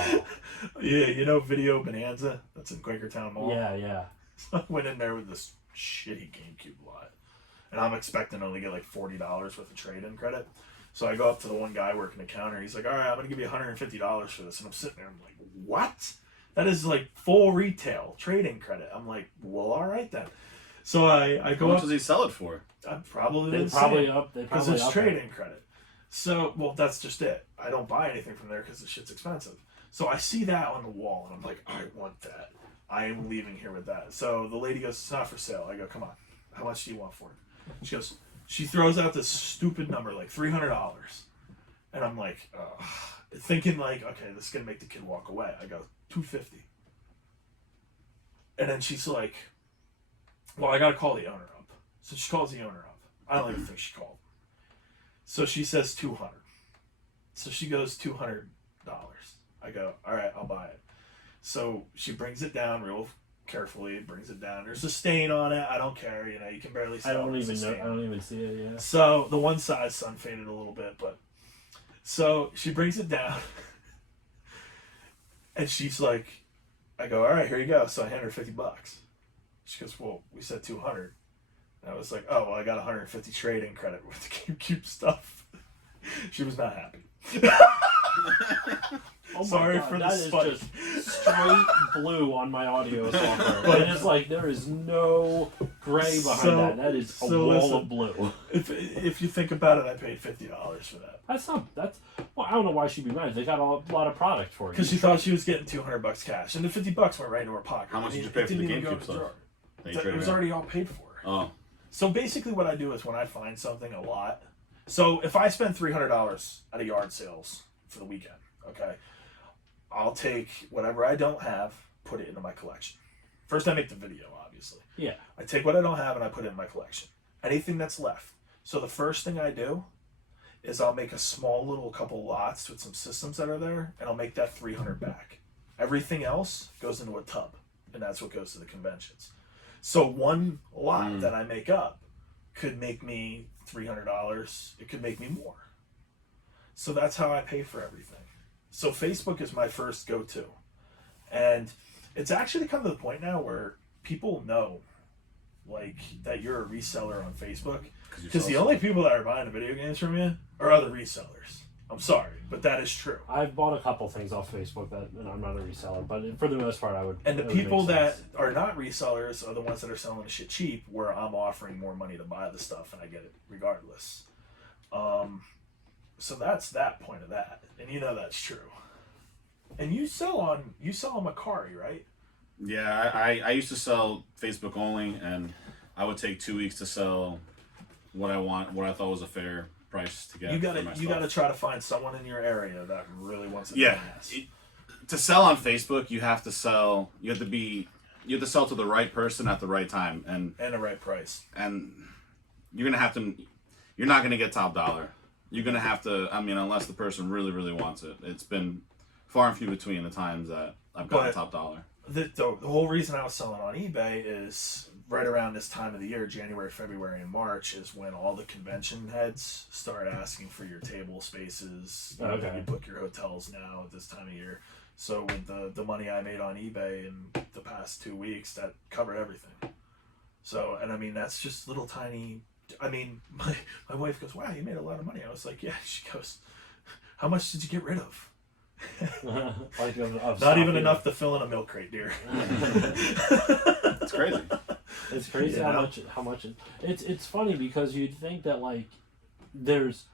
Yeah, you know Video Bonanza? That's in Quakertown Mall. yeah. So I went in there with this shitty GameCube lot. And I'm expecting to only get like $40 worth of trade-in credit. So I go up to the one guy working the counter. He's like, all right, I'm going to give you $150 for this. And I'm sitting there. I'm like, what? That is like full retail trade-in credit. I'm like, well, all right then. So I How go much up. does he sell it for? I probably They didn't probably say up. They because probably it's up trade-in credit. So, well, that's just it. I don't buy anything from there because the shit's expensive. So I see that on the wall, and I'm like, I want that. I am leaving here with that. So the lady goes, it's not for sale. I go, come on. How much do you want for it? She goes, she throws out this stupid number, like $300. And I'm like, thinking like, okay, this is going to make the kid walk away. I go, $250. And then she's like, well, I got to call the owner up. So she calls the owner up. I don't even think she called. So she says $200. So she goes $200. I go, all right, I'll buy it. So she brings it down real carefully, brings it down. There's a stain on it. I don't care. You know, you can barely see it. I don't even know. I don't even see it, yeah. So the one side sun faded a little bit, but so she brings it down. And she's like, I go, all right, here you go. So I hand her $50. She goes, well, we said 200. And I was like, oh, well, I got 150 trading credit with the GameCube stuff. She was not happy. Oh my Sorry God, for the that is spike. just straight blue on my audio software. But it's like there is no gray behind that. That is a wall of blue. If you think about it, I paid $50 for that. Well, I don't know why she'd be mad. They got a lot of product for you. Because she thought she was getting $200 cash, and the $50 went right into her pocket. How much did you It pay for didn't the even go GameCube in the stuff? drawer. That you It traded was in? already all paid for. Oh, So basically, what I do is when I find something a lot. So if I spend $300 at a yard sales for the weekend, okay, I'll take whatever I don't have, put it into my collection. First, I make the video, obviously. Yeah. I take what I don't have and I put it in my collection. Anything that's left. So the first thing I do is I'll make a small little couple lots with some systems that are there, and I'll make that 300 back. Everything else goes into a tub, and that's what goes to the conventions. So one lot that I make up could make me $300. It could make me more. So that's how I pay for everything. So Facebook is my first go-to. And it's actually come to the point now where people know like that you're a reseller on Facebook. Because the only people that are buying the video games from you are other resellers. I'm sorry, but that is true. I've bought a couple things off Facebook and I'm not a reseller, but for the most part, I would. And the it would people make that sense. are not resellers are the ones that are selling the shit cheap, where I'm offering more money to buy the stuff and I get it regardless. So that's that point of that, and you know that's true. And you sell on Macari, right? yeah. I used to sell Facebook only, and I would take 2 weeks to sell what I thought was a fair price to get. You for my gotta stuff. try to find someone in your area that really wants it. Yeah. Yes. To sell on Facebook, you have to sell. You have to sell to the right person at the right time, and the right price. you're gonna have to. You're not gonna get top dollar. You're gonna have to. I mean, unless the person really, really wants it. It's been far and few between the times that I've gotten But- top dollar. The whole reason I was selling on eBay is right around this time of the year, January, February, and March, is when all the convention heads start asking for your table spaces. You know, Okay. you book your hotels now at this time of year. So with the money I made on eBay in the past 2 weeks, that covered everything. So, and I mean, that's just little tiny. I mean, my wife goes, "Wow, you made a lot of money." I was like, "Yeah." She goes, "How much did you get rid of?" Like of Not stock, even you enough to fill in a milk crate, dear. It's crazy. It's crazy You how know? much it's funny because you'd think that like there's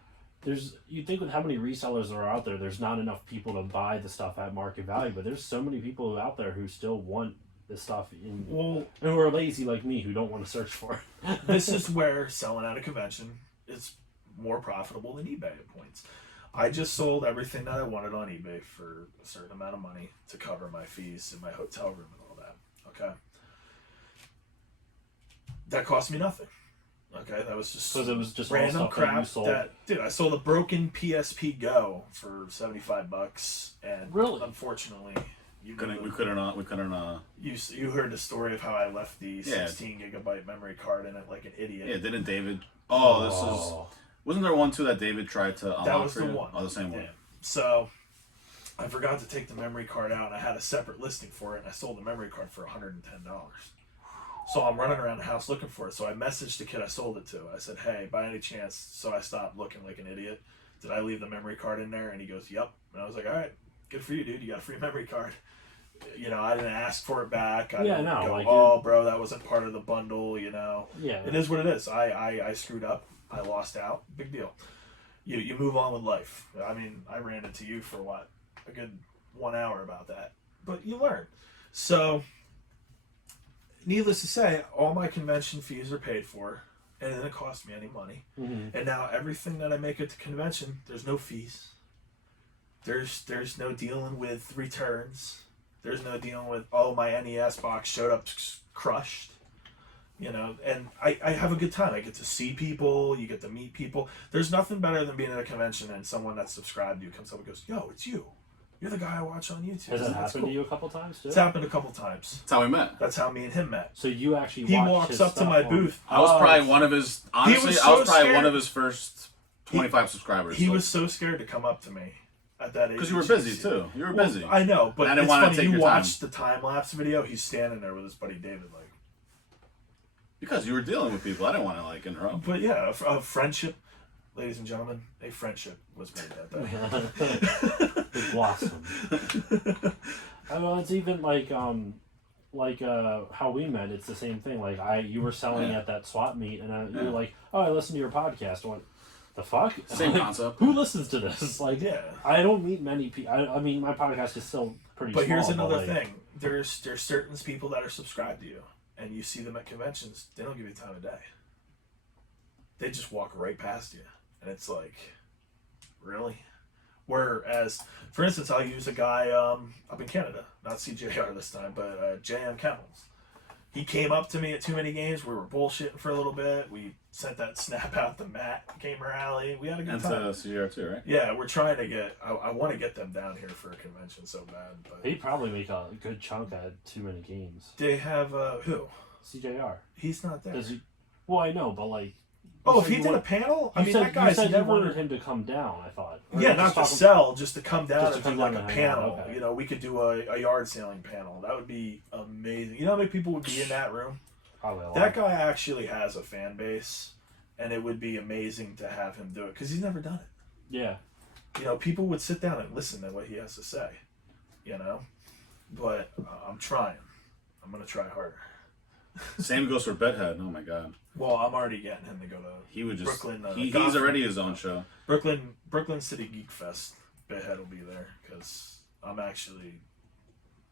you'd think with how many resellers are out there, there's not enough people to buy the stuff at market value, but there's so many people out there who still want this stuff and who are lazy like me who don't want to search for it. This is where selling at a convention is more profitable than eBay at points. I just sold everything that I wanted on eBay for a certain amount of money to cover my fees in my hotel room and all that. Okay. That cost me nothing. Okay, that was just Because it was just all random stuff that you crap. sold. Dude, I sold a broken PSP Go for $75, and Really? unfortunately, We couldn't. you heard the story of how I left the Yeah. 16 gigabyte memory card in it like an idiot. Yeah, didn't David? Oh, this is. Wasn't there one too that David tried to unlock That was for the you? one. Oh, the same Yeah. one. So I forgot to take the memory card out, and I had a separate listing for it, and I sold the memory card for $110. So I'm running around the house looking for it. So I messaged the kid I sold it to. I said, "Hey, by any chance?" So I stopped looking like an idiot. "Did I leave the memory card in there?" And he goes, "Yep." And I was like, "All right, good for you, dude. You got a free memory card." You know, I didn't ask for it back. I didn't go, like "Oh, bro, that wasn't part of the bundle." You know, Yeah. it is what it is. I screwed up. I lost out. Big deal. You move on with life. I mean, I ran into you for what, a good 1 hour about that, but you learn. So, needless to say, all my convention fees are paid for, and it didn't cost me any money. Mm-hmm. And now everything that I make at the convention, there's no fees. There's no dealing with returns. There's no dealing with, oh, my NES box showed up crushed. You know, and I have a good time. I get to see people. You get to meet people. There's nothing better than being at a convention and someone that's subscribed to you comes up and goes, yo, it's you. You're the guy I watch on YouTube. Has that That's happened cool. to you a couple times too? It's happened a couple times. That's how we met. That's how me and him met. So you actually He watched walks his up to stuff my on- booth. I was Oh, probably one of his. Honestly, was I was so probably scared. one of his first 25 subscribers. He was so scared to come up to me at that age. because you were busy too. You were Well, busy. I know, but And I didn't it's wanna funny. take You your watched the time lapse video. He's standing there with his buddy David, like. Because you were dealing with people. I didn't want to interrupt. But yeah, a friendship, ladies and gentlemen, a friendship was made that day. It blossomed. Well, it's even like how we met. It's the same thing. Like you were selling at that swap meet, and you were like, "Oh, I listened to your podcast." I went, "The fuck?" Same Like, concept. Who listens to this? Like, Yeah. I don't meet many people. I mean, my podcast is still pretty. But small, here's another like, thing: there's certain people that are subscribed to you, and you see them at conventions. They don't give you time of day. They just walk right past you, and it's like, really. Whereas, for instance, I'll use a guy up in Canada, not CJR this time, but JM Kennels. He came up to me at too many games. We were bullshitting for a little bit. We sent that snap out to Matt Gamer Alley. We had a good And time. to CR too, right? Yeah, we're trying to get. I want to get them down here for a convention so bad. But They probably make a good chunk at too many games. they have who? CJR. He's not there. Does he? Well, I know, but like. Oh, you if said he you did a want- panel, I You mean said, that guy's you said never. you wanted him to come down. I thought. Or Yeah, just not to talk- sell, just to come down Just and to do come like down a and hang out, panel. okay. You know, we could do a yard sailing panel. That would be amazing. You know how many people would be in that room? Probably a lot. That guy actually has a fan base, and it would be amazing to have him do it because he's never done it. Yeah. You know, people would sit down and listen to what he has to say. You know, but I'm trying. I'm gonna try harder. Same goes for Bedhead. Oh my god. Well, I'm already getting him to go to He would just. Brooklyn, he's Gotham. already his own show. Brooklyn City Geek Fest. Bedhead will be there because I'm actually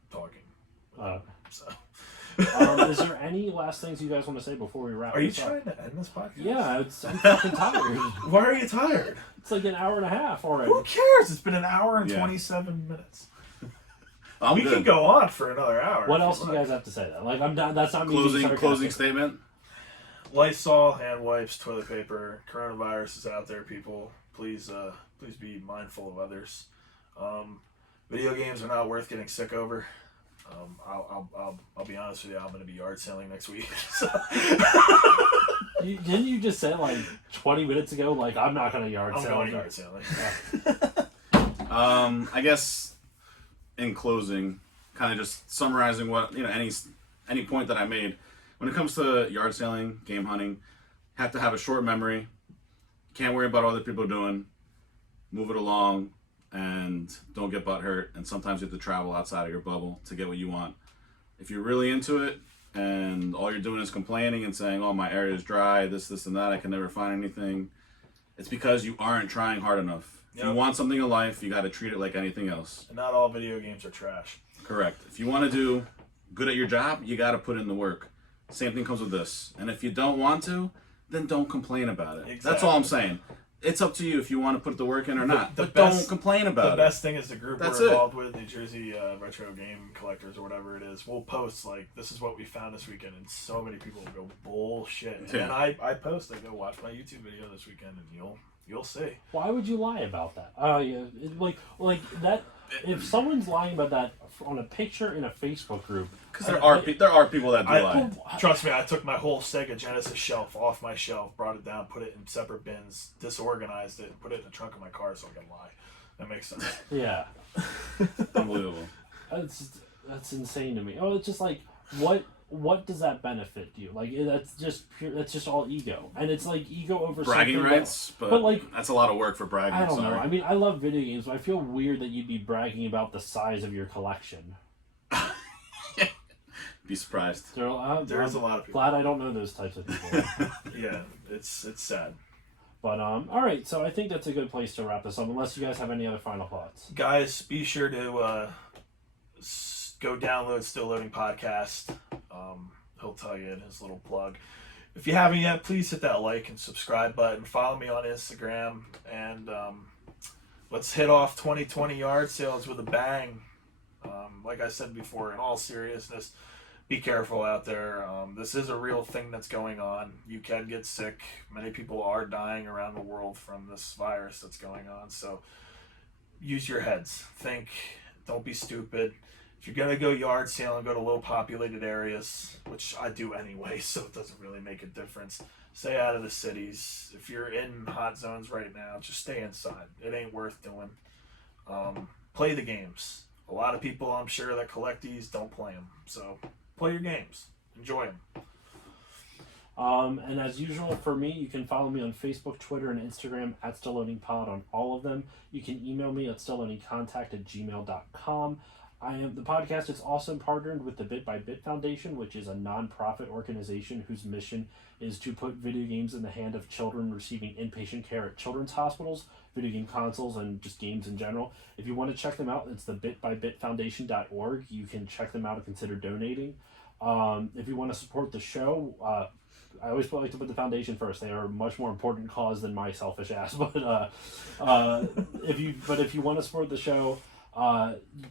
talking. So, Is there any last things you guys want to say before we wrap are you this up? trying to end this podcast? Yeah, I'm fucking tired. Why are you tired? It's like an hour and a half already. Who cares? It's been an hour and Yeah. 27 minutes. I'm We good. can go on for another hour. What if else do you like. guys have to say? Then, like, I'm not. That's not me being Closing sarcastic. statement. Lysol, hand wipes, toilet paper. Coronavirus is out there, people. Please be mindful of others. Video games are not worth getting sick over. I'll be honest with you. I'm going to be yard selling next week. So. Didn't you just say like 20 minutes ago? Like, I'm not gonna yard I'm sell. going yard selling. I guess in closing, kind of just summarizing what any point that I made when it comes to yard selling, game hunting, have to have a short memory. Can't worry about what other people are doing. Move it along, and don't get butt hurt. And sometimes you have to travel outside of your bubble to get what you want. If you're really into it, and all you're doing is complaining and saying, "Oh, my area is dry, this, and that, I can never find anything," it's because you aren't trying hard enough. If you Yep. want something in life, you got to treat it like anything else. And not all video games are trash. Correct. If you want to do good at your job, you got to put in the work. Same thing comes with this. And if you don't want to, then don't complain about it. That's all I'm saying. It's up to you if you want to put the work in or not. the But best- don't complain about The it. best thing is the group That's we're it. involved with, New Jersey Retro Game Collectors or whatever it is. We'll post like, this is what we found this weekend, and so many people will go bullshit. And then Yeah. I post, I go watch my YouTube video this weekend, and you'll see. Why would you lie about that? Oh yeah, like that. If someone's lying about that on a picture in a Facebook group, Because there are people that do I, lie. trust me, I took my whole Sega Genesis shelf off my shelf, brought it down, put it in separate bins, disorganized it, and put it in the trunk of my car so I could lie. That makes sense. yeah, Unbelievable. that's insane to me. Oh, it's just like what does that benefit you? Like that's just pure. That's just all ego, and it's like ego over Bragging something rights, but but like that's a lot of work for bragging. I don't sorry. know. I mean, I love video games, but I feel weird that you'd be bragging about the size of your collection. Be surprised. There's a lot of people. Glad I don't know those types of people. Yeah, it's sad. But all right, so I think that's a good place to wrap this up. Unless you guys have any other final thoughts. Guys, be sure to go download Still Loading Podcast. He'll tell you in his little plug. If you haven't yet, please hit that like and subscribe button. Follow me on Instagram, and let's hit off 2020 yard sales with a bang. Like I said before, in all seriousness, be careful out there. This is a real thing that's going on. You can get sick. Many people are dying around the world from this virus that's going on. So use your heads. Think. Don't be stupid. If you're going to go yard sale and go to low populated areas, which I do anyway, so it doesn't really make a difference, stay out of the cities. If you're in hot zones right now, just stay inside. It ain't worth doing. Play the games. A lot of people, I'm sure, that collect these don't play them. So play your games. Enjoy them. And as usual for me, you can follow me on Facebook, Twitter, and Instagram at StillLoadingPod on all of them. You can email me at stillloadingcontact@gmail.com. The podcast is also partnered with the Bit by Bit Foundation, which is a non-profit organization whose mission is to put video games in the hand of children receiving inpatient care at children's hospitals, video game consoles, and just games in general. If you want to check them out, it's the bitbybitfoundation.org. You can check them out and consider donating. If you want to support the show, I always like to put the foundation first. They are a much more important cause than my selfish ass. But if you want to support the show,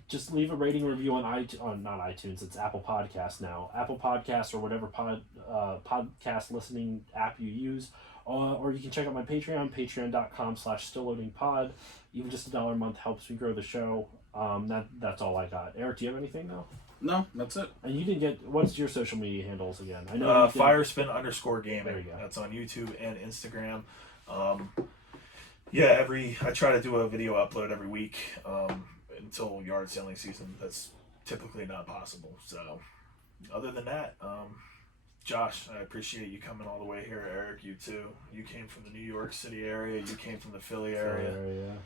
just leave a rating review on not iTunes. It's Apple Podcasts now. Apple Podcasts or whatever podcast listening app you use. Or you can check out my Patreon, patreon.com/stillloadingpod. Even just $1 a month helps me grow the show. That's all I got. Eric, do you have anything now? No, that's it. And you didn't get. What's your social media handles again? I know. Firespin_gaming. There you go. That's on YouTube and Instagram. I try to do a video upload every week until yard selling season. That's typically not possible. So, other than that, Josh, I appreciate you coming all the way here. Eric, you too. You came from the New York City area. You came from the Philly area.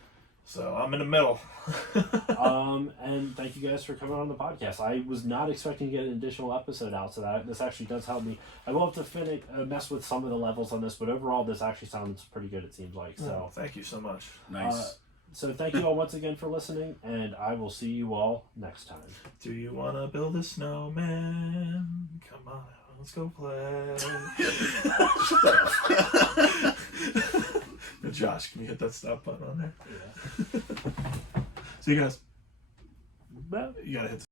So I'm in the middle. And thank you guys for coming on the podcast. I was not expecting to get an additional episode out, so this actually does help me. I will have to mess with some of the levels on this, but overall, this actually sounds pretty good. It seems like so. Thank you so much. Nice. So thank you all once again for listening, and I will see you all next time. Do you want to build a snowman? Come on, let's go play. Josh, can you hit that stop button on there? Yeah. See you guys. Well, You gotta hit the